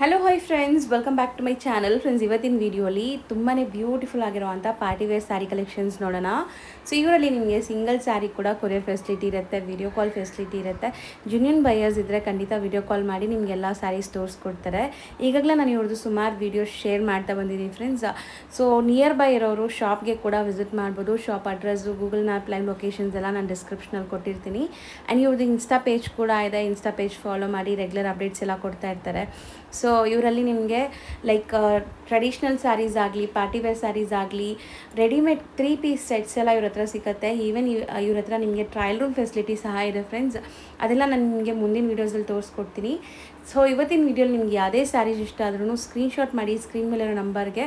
Hello hi friends, welcome back to my channel. Friends, ಇವತ್ತಿನ ವಿಡಿಯೋಲಿ ತುಂಬಾ ಬ್ಯೂಟಿಫುಲ್ ಆಗಿರುವಂಥ ಪಾರ್ಟಿ ವೇರ್ ಸ್ಯಾರಿ ಕಲೆಕ್ಷನ್ಸ್ ನೋಡೋಣ. ಸೊ ಇವರಲ್ಲಿ ನಿಮಗೆ ಸಿಂಗಲ್ ಸ್ಯಾರಿ ಕೂಡ ಕೊರಿಯರ್ ಫೆಸಿಲಿಟಿ ಇರುತ್ತೆ, ವಿಡಿಯೋ ಕಾಲ್ ಫೆಸಿಲಿಟಿ ಇರುತ್ತೆ. ಜೆನ್ಯೂನ್ ಬೈಯರ್ಸ್ ಇದ್ದರೆ ಖಂಡಿತ ವಿಡಿಯೋ ಕಾಲ್ ಮಾಡಿ ನಿಮಗೆಲ್ಲ ಸ್ಯಾರೀಸ್ ತೋರಿಸ್ಕೊಡ್ತಾರೆ. ಈಗಾಗಲೇ ನಾನು ಇವ್ರದ್ದು ಸುಮಾರು ವೀಡಿಯೋಸ್ ಶೇರ್ ಮಾಡ್ತಾ ಬಂದಿದ್ದೀನಿ ಫ್ರೆಂಡ್ಸ್. ಸೊ ನಿಯರ್ ಬೈ ಇರೋರು ಶಾಪ್ಗೆ ಕೂಡ ವಿಸಿಟ್ ಮಾಡ್ಬೋದು. Shop address, Google map, live locations ಎಲ್ಲ ನಾನು ಡಿಸ್ಕ್ರಿಪ್ಷನಲ್ಲಿ ಕೊಟ್ಟಿರ್ತೀನಿ. ಆ್ಯಂಡ್ ಇವ್ರದ್ದು ಇನ್ಸ್ಟಾ ಪೇಜ್ ಕೂಡ ಇದೆ. ಇನ್ಸ್ಟಾ ಪೇಜ್ ಫಾಲೋ ಮಾಡಿ ರೆಗ್ಯುಲರ್ ಅಪ್ಡೇಟ್ಸ್ ಎಲ್ಲ ಕೊಡ್ತಾ ಇರ್ತಾರೆ. ಸೊ ಇವರಲ್ಲಿ ನಿಮಗೆ ಲೈಕ್ ಟ್ರೆಡಿಷ್ನಲ್ ಸ್ಯಾರೀಸ್ ಆಗಲಿ, ಪಾರ್ಟಿ ವೇರ್ ಸ್ಯಾರೀಸ್ ಆಗಲಿ, ರೆಡಿಮೇಡ್ 3 ಪೀಸ್ ಸೆಟ್ಸ್ ಎಲ್ಲ ಇವ್ರ ಹತ್ರ ಸಿಗುತ್ತೆ. ಈವನ್ ಇವ್ರ ಹತ್ರ ನಿಮಗೆ ಟ್ರಯಲ್ ರೂಮ್ ಫೆಸಿಲಿಟಿ ಸಹ ಇದೆ ಫ್ರೆಂಡ್ಸ್. ಅದೆಲ್ಲ ನಾನು ನಿಮಗೆ ಮುಂದಿನ ವೀಡಿಯೋಸಲ್ಲಿ ತೋರಿಸ್ಕೊಡ್ತೀನಿ. ಸೊ ಇವತ್ತಿನ ವೀಡಿಯೋಲಿ ನಿಮ್ಗೆ ಯಾವುದೇ ಸ್ಯಾರೀಸ್ ಇಷ್ಟ ಆದ್ರೂ ಸ್ಕ್ರೀನ್ಶಾಟ್ ಮಾಡಿ ಸ್ಕ್ರೀನ್ ಮೇಲಿರೋ ನಂಬರ್ಗೆ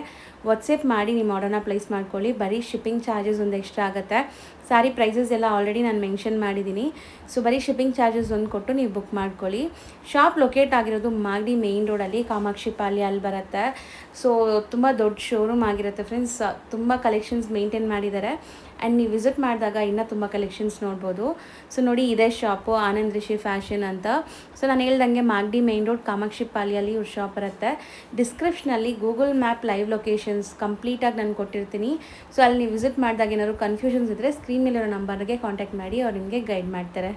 ವಾಟ್ಸಪ್ ಮಾಡಿ ನಿಮ್ಮ ಆರ್ಡರ್ನ ಪ್ಲೇಸ್ ಮಾಡ್ಕೊಳ್ಳಿ. ಬರೀ ಶಿಪ್ಪಿಂಗ್ ಚಾರ್ಜಸ್ ಒಂದು ಎಕ್ಸ್ಟ್ರಾ ಆಗುತ್ತೆ. ಸ್ಯಾರಿ ಪ್ರೈಸಸ್ ಎಲ್ಲ ಆಲ್ರೆಡಿ ನಾನು ಮೆನ್ಷನ್ ಮಾಡಿದ್ದೀನಿ. ಸೊ ಬರೀ ಶಿಪ್ಪಿಂಗ್ ಚಾರ್ಜಸ್ ಒಂದು ಕೊಟ್ಟು ನೀವು ಬುಕ್ ಮಾಡ್ಕೊಳ್ಳಿ. ಶಾಪ್ ಲೊಕೇಟ್ ಆಗಿರೋದು ಮಾಗಡಿ ಮೇಯ್ನ್ ರೋಡಲ್ಲಿ, ಕಾಮಾಕ್ಷಿ ಪಾಳ್ಯ ಅಲ್ಲಿ ಬರುತ್ತೆ. ಸೊ ತುಂಬ ದೊಡ್ಡ ಶೋರೂಮ್ ಆಗಿರುತ್ತೆ ಫ್ರೆಂಡ್ಸ್. ತುಂಬ ಕಲೆಕ್ಷನ್ಸ್ ಮೇಂಟೈನ್ ಮಾಡಿದ್ದಾರೆ. ಆ್ಯಂಡ್ ನೀವು ವಿಸಿಟ್ ಮಾಡಿದಾಗ ಇನ್ನೂ ತುಂಬ ಕಲೆಕ್ಷನ್ಸ್ ನೋಡ್ಬೋದು. ಸೊ ನೋಡಿ, ಇದೇ ಶಾಪು ಆನಂದ್ ರಿಷಿ ಫ್ಯಾಷನ್ ಅಂತ. ಸೊ ನಾನು ಹೇಳ್ದಂಗೆ ಮಾಗಡಿ ಮೇಯ್ನ್ ರೋಡ್ ಕಾಮಾಕ್ಷಿ ಪಾಳ್ಯಲ್ಲಿ ಇವ್ರ ಶಾಪ್ ಇರುತ್ತೆ. ಡಿಸ್ಕ್ರಿಪ್ಷನಲ್ಲಿ ಗೂಗಲ್ ಮ್ಯಾಪ್, ಲೈವ್ ಲೊಕೇಶನ್ಸ್ ಕಂಪ್ಲೀಟಾಗಿ ನಾನು ಕೊಟ್ಟಿರ್ತೀನಿ. ಸೊ ಅಲ್ಲಿ ನೀವು ವಿಸಿಟ್ ಮಾಡಿದಾಗ ಏನಾದ್ರು ಕನ್ಫ್ಯೂಷನ್ಸ್ ಇದ್ದರೆ ಸ್ಕ್ರೀನ್ ಮೇಲಿರೋ ನಂಬರ್ಗೆ ಕಾಂಟ್ಯಾಕ್ಟ್ ಮಾಡಿ ಅವ್ರು ನಿಮಗೆ ಗೈಡ್ ಮಾಡ್ತಾರೆ.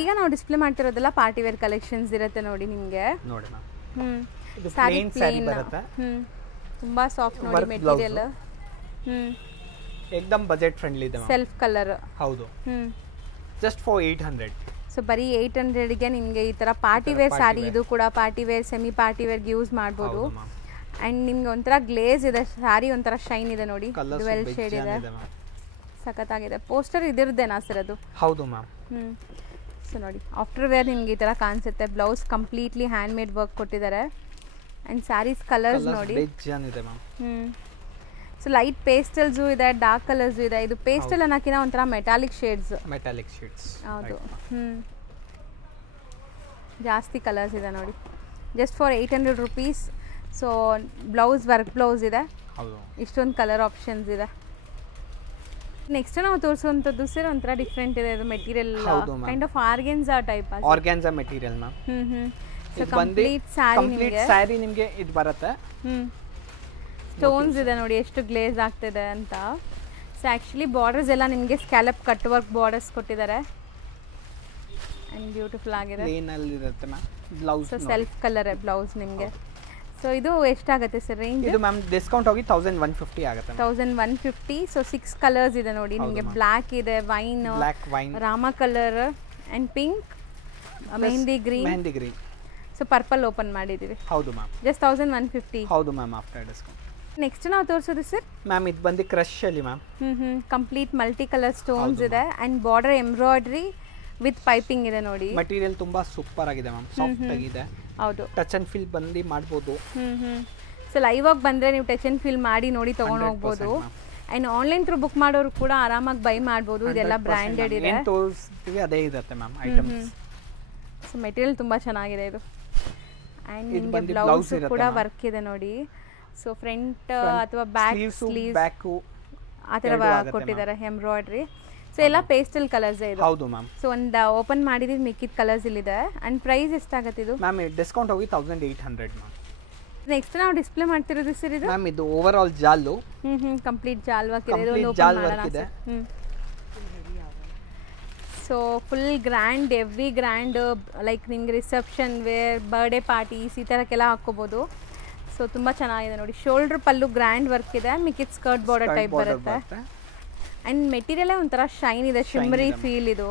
ಈಗ ನಾವು ಡಿಸ್ಪ್ಲೇ ಮಾಡ್ತಿರೋದೆಲ್ಲ ಪಾರ್ಟಿ ವೇರ್ ಕಲೆಕ್ಷನ್ಸ್ ಇರುತ್ತೆ ನೋಡಿ ನಿಮಗೆ. ಸ್ಯಾರಿ ಪ್ಲೇನ್, ತುಂಬಾ ಸಾಫ್ಟ್ ನೋಡಿ ಮೆಟೀರಿಯಲ್. एकदम बजट फ्रेंडली ಇದೆ ಸೆಲ್ಫ್ ಕಲರ್. ಹೌದು. Just for 800. ಸೊ ಬರೀ 800 ಗೆ ನಿಮಗೆ ಈ ತರ ಪಾರ್ಟಿ ವೇರ್ ಸ್ಯಾರಿ, ಇದು ಕೂಡ party wear, semi party wear ಗೆ ಯೂಸ್ ಮಾಡಬಹುದು. ಅಂಡ್ ನಿಮಗೆ ಒಂಥರ ಗ್ಲೇಸ್ ಇದೆ, ಸ್ಯಾರಿ ಒಂಥರ ಶೈನ್ ಇದೆ ನೋಡಿ, ಡ್ಯುಯಲ್ ಶೇಡ್ ಇದೆ, ಸಖತ್ತಾಗಿದೆ. ಪೋಸ್ಟರ್ ಇದಿರದೇನಾ ಸರ್ ಅದು? ಹೌದು ಮ್ಯಾಮ್. ಸೊ ನೋಡಿ, ಆಫ್ಟರ್ ವೇರ್ ನಿಮಗೆ ಈ ತರ ಕಾಣಿಸುತ್ತೆ. Blouse completely hand made work ಕೊಟ್ಟಿದ್ದಾರೆ. ಅಂಡ್ ಸ್ಯಾರೀಸ್ ಕಲರ್ಸ್ ನೋಡಿ, ಬೇಜಾನ್ ಇದೆ ಮ್ಯಾಮ್. ಸೊ ಲೈಟ್ ಪೇಸ್ಟಲ್ಸು ಇದೆ, ಡಾರ್ಕ್ ಕಲರ್ಸು ಇದೆ. ಇದು ಪೇಸ್ಟಲ್ ಅನ್ನೋಕ್ಕಿಂತ ಒಂಥರ ಮೆಟಾಲಿಕ್ ಶೇಡ್ಸ್. ಹೌದು. ಜಾಸ್ತಿ ಕಲರ್ಸ್ ಇದೆ ನೋಡಿ. Just for 800 rupees. So blouse work blouse ಇದೆ. ಇಷ್ಟೊಂದು ಕಲರ್ ಆಪ್ಷನ್ಸ್ ಇದೆ. ನೆಕ್ಸ್ಟ್ ನಾವು ತೋರಿಸುವಂಥದ್ದು ಸರ್ ಒಂಥರ ಡಿಫ್ರೆಂಟ್ ಇದೆ. ಇದು material kind of organza type. Organza material ma'am. So complete sari ನಿಮಗೆ ಇದು ಬರುತ್ತೆ. ಸ್ಟೋನ್ಸ್ ಇದೆ ನೋಡಿ ಎಷ್ಟು ಗ್ಲೇಸ್ ಆಗ್ತಿದೆ ಅಂತ. ಸೊ ಆ್ಯಕ್ಚುಲಿ ಬಾರ್ಡರ್ಸ್ ಎಲ್ಲ ನಿಮಗೆ ಸ್ಕ್ಯಾಲಪ್ ಕಟ್ ವರ್ಕ್ ಬಾರ್ಡರ್ಸ್ ಕೊಟ್ಟಿದ್ದಾರೆ. ಆ್ಯಂಡ್ ಬ್ಯೂಟಿಫುಲ್ ಆಗಿದೆ. ಬ್ಲೌಸ್ ಸೆಲ್ಫ್ ಕಲರ್ ಬ್ಲೌಸ್ ನಿಮಗೆ. ಸೊ ಇದು ಎಷ್ಟಾಗುತ್ತೆ ಸರ್ ರೇಂಜ್? ಇದು ಮ್ಯಾಮ್ ಡಿಸ್ಕೌಂಟ್ ಹೋಗಿ 1150 ಆಗುತ್ತೆ. 1150. ಸೊ 6 ಕಲರ್ಸ್ ಇದೆ ನೋಡಿ ನಿಮಗೆ. ಬ್ಲ್ಯಾಕ್ ಇದೆ, ವೈನ್, ರಾಮ colour and pink, mehndi green. So purple open ಮಾಡಿದ್ದೀವಿ. ಹೌದು ಮ್ಯಾಮ್. ಜಸ್ಟ್ 1150. ಹೌದು ಮ್ಯಾಮ್, ಆಫ್ಟರ್ ಡಿಸ್ಕೌಂಟ್. ನೆಕ್ಸ್ಟ್ ನಾವು ತೋರಿಸೋದು ಸರ್ ಮ್ಯಾಮ್, ಇದು ಬಂದು ಕ್ರಶ್ ಅಲ್ಲಿ ma'am. Complete multi colour stones ಇದೆ. And border embroidery with piping ಇದೆ ನೋಡಿ. ಮಟೀರಿಯಲ್ ತುಂಬಾ ಸೂಪರ್ ಆಗಿದೆ ಮ್ಯಾಮ್, ಸಾಫ್ಟ್ ಆಗಿದೆ. ಹೌದು. ಟಚ್ ಅಂಡ್ ಫೀಲ್ ಬಂದು ಮಾಡ್ಬೋದು. ಸೊ ಲೈವ್ ಆಗಿ ಬಂದರೆ ನೀವು ಟಚ್ ಅಂಡ್ ಫೀಲ್ ಮಾಡಿ ನೋಡಿ ತೊಗೊಂಡು ಹೋಗ್ಬೋದು. ಆ್ಯಂಡ್ ಆನ್ಲೈನ್ ಥ್ರೂ ಬುಕ್ ಮಾಡೋರು ಕೂಡ ಆರಾಮಾಗಿ ಬೈ ಮಾಡ್ಬೋದು. ಇದೆಲ್ಲ ಬ್ರ್ಯಾಂಡೆಡ್ ಇದೆ. ತೋರಿಸ್ತೀವಿ ಅದೇ ಇರುತ್ತೆ ಮ್ಯಾಮ್ ಐಟಮ್ಸ್. ಸೊ ಮೆಟೀರಿಯಲ್ ತುಂಬ ಚೆನ್ನಾಗಿದೆ ಇದು. ಆ್ಯಂಡ್ ನಿಮಗೆ ಬ್ಲೌಸ್ ಕೂಡ ವರ್ಕ್ ಇದೆ ನೋಡಿ. ಸೊ ಫ್ರಂಟ್ ಅಥವಾ ಬ್ಯಾಕ್ ಸ್ಲೀವ್ಸ್ ಆ ಥರ ಕೊಟ್ಟಿದ್ದಾರೆ ಎಂಬ್ರಾಯ್ಡ್ರಿ. ಸೊ ಎಲ್ಲ ಪೇಸ್ಟಲ್ ಕಲರ್ಸ್ ಇದೆ. ಹೌದು ಮ್ಯಾಮ್. ಸೊ ಒಂದು ಓಪನ್ ಮಾಡಿದ್ರೆ ಮಿಕ್ಕಿದ ಕಲರ್ಸ್ ಇಲ್ಲಿದೆ. ಆ್ಯಂಡ್ ಪ್ರೈಸ್ ಎಷ್ಟಾಗುತ್ತೆ ಇದು? ಮ್ಯಾಮ್ ಡಿಸ್ಕೌಂಟ್ ಹೋಗಿ 1800 ಮ್ಯಾಮ್. ನೆಕ್ಸ್ಟ್ ನಾವು ಡಿಸ್ಪ್ಲೇ ಮಾಡ್ತಿರೋದು ಸರ್ ಇದು ಮ್ಯಾಮ್, ಇದು ಓವರ್ ಆಲ್ ಜಾಲು. ಕಂಪ್ಲೀಟ್ ಜಾಲ್ ವರ್ಕ್ ಇದೆ. So full grand, every grand, like ನಿಮ್ಗೆ ರಿಸೆಪ್ಷನ್ ವೇರ್, ಬರ್ಡೇ ಪಾರ್ಟೀಸ್ ಈ ಥರಕ್ಕೆಲ್ಲ ಹಾಕ್ಕೋಬೋದು. ಸೊ ತುಂಬ ಚೆನ್ನಾಗಿದೆ ನೋಡಿ. ಶೋಲ್ಡರ್ ಪಲ್ಲು ಗ್ರ್ಯಾಂಡ್ ವರ್ಕ್ ಇದೆ, ಮಿಕ್ಕಿದ ಸ್ಕರ್ಟ್ ಬಾರ್ಡರ್ ಟೈಪ್ ಬರುತ್ತೆ. ಆ್ಯಂಡ್ ಮೆಟೀರಿಯಲೇ ಒಂಥರ ಶೈನ್ ಇದೆ, ಶಿಮ್ಮರಿ ಫೀಲ್ ಇದು.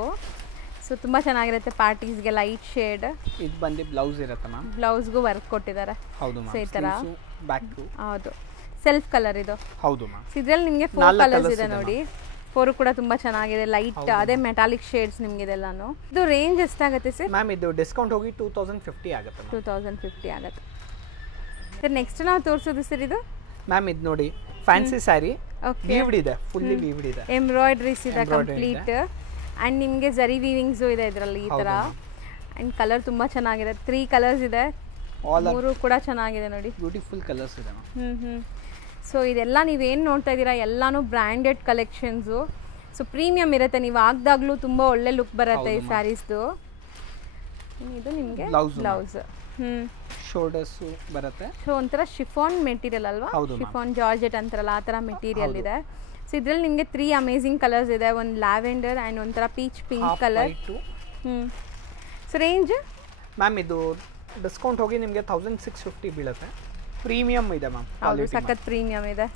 ಸೊ ತುಂಬ ಚೆನ್ನಾಗಿರುತ್ತೆ ಪಾರ್ಟೀಸ್ಗೆ. Light shade. ಇದು ಬಂದು ಬ್ಲೌಸ್ ಇರುತ್ತೆ ಮ್ಯಾಮ್. ಬ್ಲೌಸ್ಗೂ ವರ್ಕ್ ಕೊಟ್ಟಿದ್ದಾರೆ. ಹೌದು ಸೊ ಈ ಥರ. ಹೌದು, ಸೆಲ್ಫ್ ಕಲರ್ ಇದು. ಹೌದು ಮ್ಯಾಮ್. ಇದರಲ್ಲಿ ನಿಮಗೆ 4 ಕಲರ್ಸ್ ಇದೆ ನೋಡಿ. 4 ಕೂಡ ತುಂಬ ಚೆನ್ನಾಗಿದೆ. ಲೈಟ್ ಅದೇ ಮೆಟಾಲಿಕ್ ಶೇಡ್ಸ್ ನಿಮಗೆ ಇದೆಲ್ಲಾನು. ಇದು ರೇಂಜ್ ಎಷ್ಟಾಗುತ್ತೆ ಸರ್? ಮ್ಯಾಮ್ ಇದು ಡಿಸ್ಕೌಂಟ್ ಹೋಗಿ 2050 ಆಗುತ್ತೆ. 2050 ಆಗುತ್ತೆ. ಸರ್ ನೆಕ್ಸ್ಟ್ ನಾವು ತೋರಿಸೋದು ಸರ್ ಇದು ಮ್ಯಾಮ್, ಇದು ನೋಡಿ ಫ್ಯಾನ್ಸಿ ಸ್ಯಾರಿ. ವೀವ್ಡ್ ಇದೆ, ಫುಲ್ಲಿ ವೀವ್ಡ್ ಇದೆ. ಎಂಬ್ರಾಯ್ಡ್ರೀಸ್ ಇದೆ ಕಂಪ್ಲೀಟ್. ಆ್ಯಂಡ್ ನಿಮಗೆ ಜರಿ ವೀವಿಂಗ್ಸು ಇದೆ ಇದರಲ್ಲಿ ಈ ಥರ. ಆ್ಯಂಡ್ ಕಲರ್ ತುಂಬ ಚೆನ್ನಾಗಿದೆ. 3 ಕಲರ್ಸ್ ಇದೆ, 3 ಕೂಡ ಚೆನ್ನಾಗಿದೆ ನೋಡಿ. ಬ್ಯೂಟಿಫುಲ್ ಕಲರ್ಸ್ ಇದೆ. ಸೊ ಇದೆಲ್ಲ ನೀವೇನು ನೋಡ್ತಾ ಇದ್ದೀರಾ ಎಲ್ಲಾನು ಬ್ರ್ಯಾಂಡೆಡ್ ಕಲೆಕ್ಷನ್ಸು. ಸೊ ಪ್ರೀಮಿಯಮ್ ಇರುತ್ತೆ. ನೀವು ಹಾಕ್ದಾಗ್ಲೂ ತುಂಬ ಒಳ್ಳೆ ಲುಕ್ ಬರುತ್ತೆ ಈ ಸ್ಯಾರೀಸ್ದು. ಇದು ನಿಮಗೆ ಬ್ಲೌಸ್. ಶೋಲ್ಡರ್ಸ್ ಬರುತ್ತೆ. ಸೊ ಒಂಥರ ಶಿಫಾನ್ ಮೆಟೀರಿಯಲ್ ಅಲ್ವಾ, ಹೌದು ma'am. ಶಿಫಾನ್ ಜಾರ್ಜೆಟ್ ಅಂತಾರಲ್ಲ ಆ ಥರ ಮೆಟೀರಿಯಲ್ ಇದೆ. ಸೊ ಇದರಲ್ಲಿ ನಿಮಗೆ 3 ಅಮೇಝಿಂಗ್ ಕಲರ್ಸ್ ಇದೆ, ಒಂದು ಲ್ಯಾವೆಂಡರ್ ಆ್ಯಂಡ್ ಒಂಥರ peach pink colour. So range ma'am ಇದು ಡಿಸ್ಕೌಂಟ್ ಹೋಗಿ ನಿಮಗೆ 1650 ಬೀಳುತ್ತೆ. ಪ್ರೀಮಿಯಮ್ ಇದೆ ಮ್ಯಾಮ್, ಹೌದು ಸಖತ್ ಪ್ರೀಮಿಯಮ್ ಇದೆ.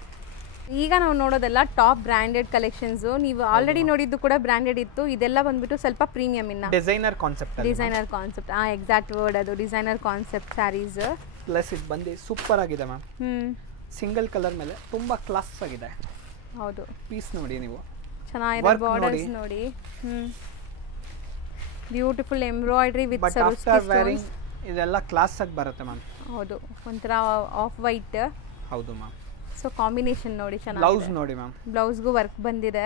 ಈಗ ನಾವು ನೋಡೋದೆಲ್ಲ ಟಾಪ್ ಬ್ರ್ಯಾಂಡೆಡ್ ಕಲೆಕ್ಷನ್ಸು. ನೀವು ಆಲ್ರೆಡಿ ನೋಡಿದ್ದು ಕೂಡ ಬ್ರ್ಯಾಂಡೆಡ್ ಇತ್ತು, ಇದೆಲ್ಲ ಬಂದ್ಬಿಟ್ಟು ಸ್ವಲ್ಪ ಪ್ರೀಮಿಯಮ್ ಇನ್ನ designer concept. Designer concept, exact word ಅದು, ಡಿಸೈನರ್ ಕಾನ್ಸೆಪ್ಟ್ ಸ್ಯಾರೀಸ್. ಪ್ಲಸ್ ಇದು ಬಂದು ಸೂಪರ್ ಆಗಿದೆ ಮ್ಯಾಮ್. ಸಿಂಗಲ್ ಕಲರ್ ಮೇಲೆ ತುಂಬಾ ಕ್ಲಾಸ್ ಆಗಿದೆ. ಹೌದು, ಪೀಸ್ ನೋಡಿ ನೀವು, ಚೆನ್ನಾಗಿದೆ. ಬಾರ್ಡರ್ಸ್ ನೋಡಿ, ಬ್ಯೂಟಿಫುಲ್ ಎಂಬ್ರಾಯ್ಡ್ರಿ ವಿತ್ ವೇರಿಂಗ್ ಇದೆಲ್ಲ ಕ್ಲಾಸ್ ಆಗಿ ಬರುತ್ತೆ ಮ್ಯಾಮ್. ಹೌದು, ಒಂಥರ ಆಫ್ ವೈಟ್. ಹೌದು ಮ್ಯಾಮ್. ಸೊ ಕಾಂಬಿನೇಷನ್ ನೋಡಿ ಚೆನ್ನಾಗಿದೆ. ಬ್ಲೌಸ್ ನೋಡಿ ಮ್ಯಾಮ್, ಬ್ಲೌಸ್ಗೂ ವರ್ಕ್ ಬಂದಿದೆ.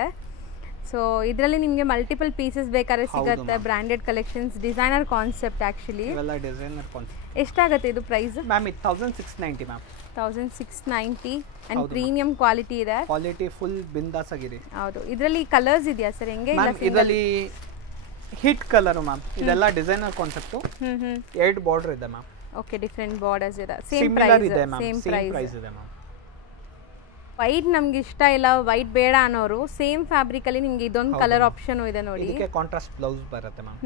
ಸೊ ಇದರಲ್ಲಿ ನಿಮಗೆ ಮಲ್ಟಿಪಲ್ ಪೀಸಸ್ ಬೇಕಾದ್ರೆ ಸಿಗುತ್ತೆ. Branded collections, designer concept actually. ಇವೆಲ್ಲ ಡಿಸೈನರ್ ಕಾನ್ಸೆಪ್ಟ್. ಎಷ್ಟಾಗುತ್ತೆ ಇದು ಪ್ರೈಸ್? ಮ್ಯಾಮ್ ಇದು 1690 ಮ್ಯಾಮ್. 1690 ಆ್ಯಂಡ್ ಪ್ರೀಮಿಯಂ ಕ್ವಾಲಿಟಿ ಇದೆ. ಕ್ವಾಲಿಟಿ ಫುಲ್ ಬಿಂದಾಸ್ ಆಗಿರಿ. ಹೌದು, ಇದರಲ್ಲಿ ಕಲರ್ಸ್ ಇದೆಯಾ ಸರ್? ಹೆಂಗೆ? ಇದರಲ್ಲಿ ಹಿಟ್ ಕಲರ್ ಮ್ಯಾಮ್. ಇದೆಲ್ಲ ಡಿಸೈನರ್ ಕಾನ್ಸೆಪ್ಟ್. 2 ಬಾರ್ಡರ್ ಇದೆ ಮ್ಯಾಮ್. ಓಕೆ, ಡಿಫರೆಂಟ್ ಬಾರ್ಡರ್ಸ್ ಇದೆ. ಸೇಮ್ ಸಿಮಿಲರ್ ಪ್ರೈಸ್ ಇದೆ ಮ್ಯಾಮ್. ಸೇಮ್ ಪ್ರೈಸ್ ಪ್ರೈಸ್ ಇದೆ ಮ್ಯಾಮ್. ವೈಟ್ ನಮ್ಗೆ ಇಷ್ಟ ಇಲ್ಲ, ವೈಟ್ ಬೇಡ ಅನ್ನೋರು ಸೇಮ್ ಫ್ಯಾಬ್ರಿಕ್ ಅಲ್ಲಿ ನಿಮ್ಗೆ ಇದೊಂದು ಕಲರ್ ಆಪ್ಷನ್ ಇದೆ ನೋಡಿ. ಇದಕ್ಕೆ ಕಾಂಟ್ರಾಸ್ಟ್ ಬ್ಲೌಸ್ ಬರುತ್ತೆ ಮ್ಯಾಮ್.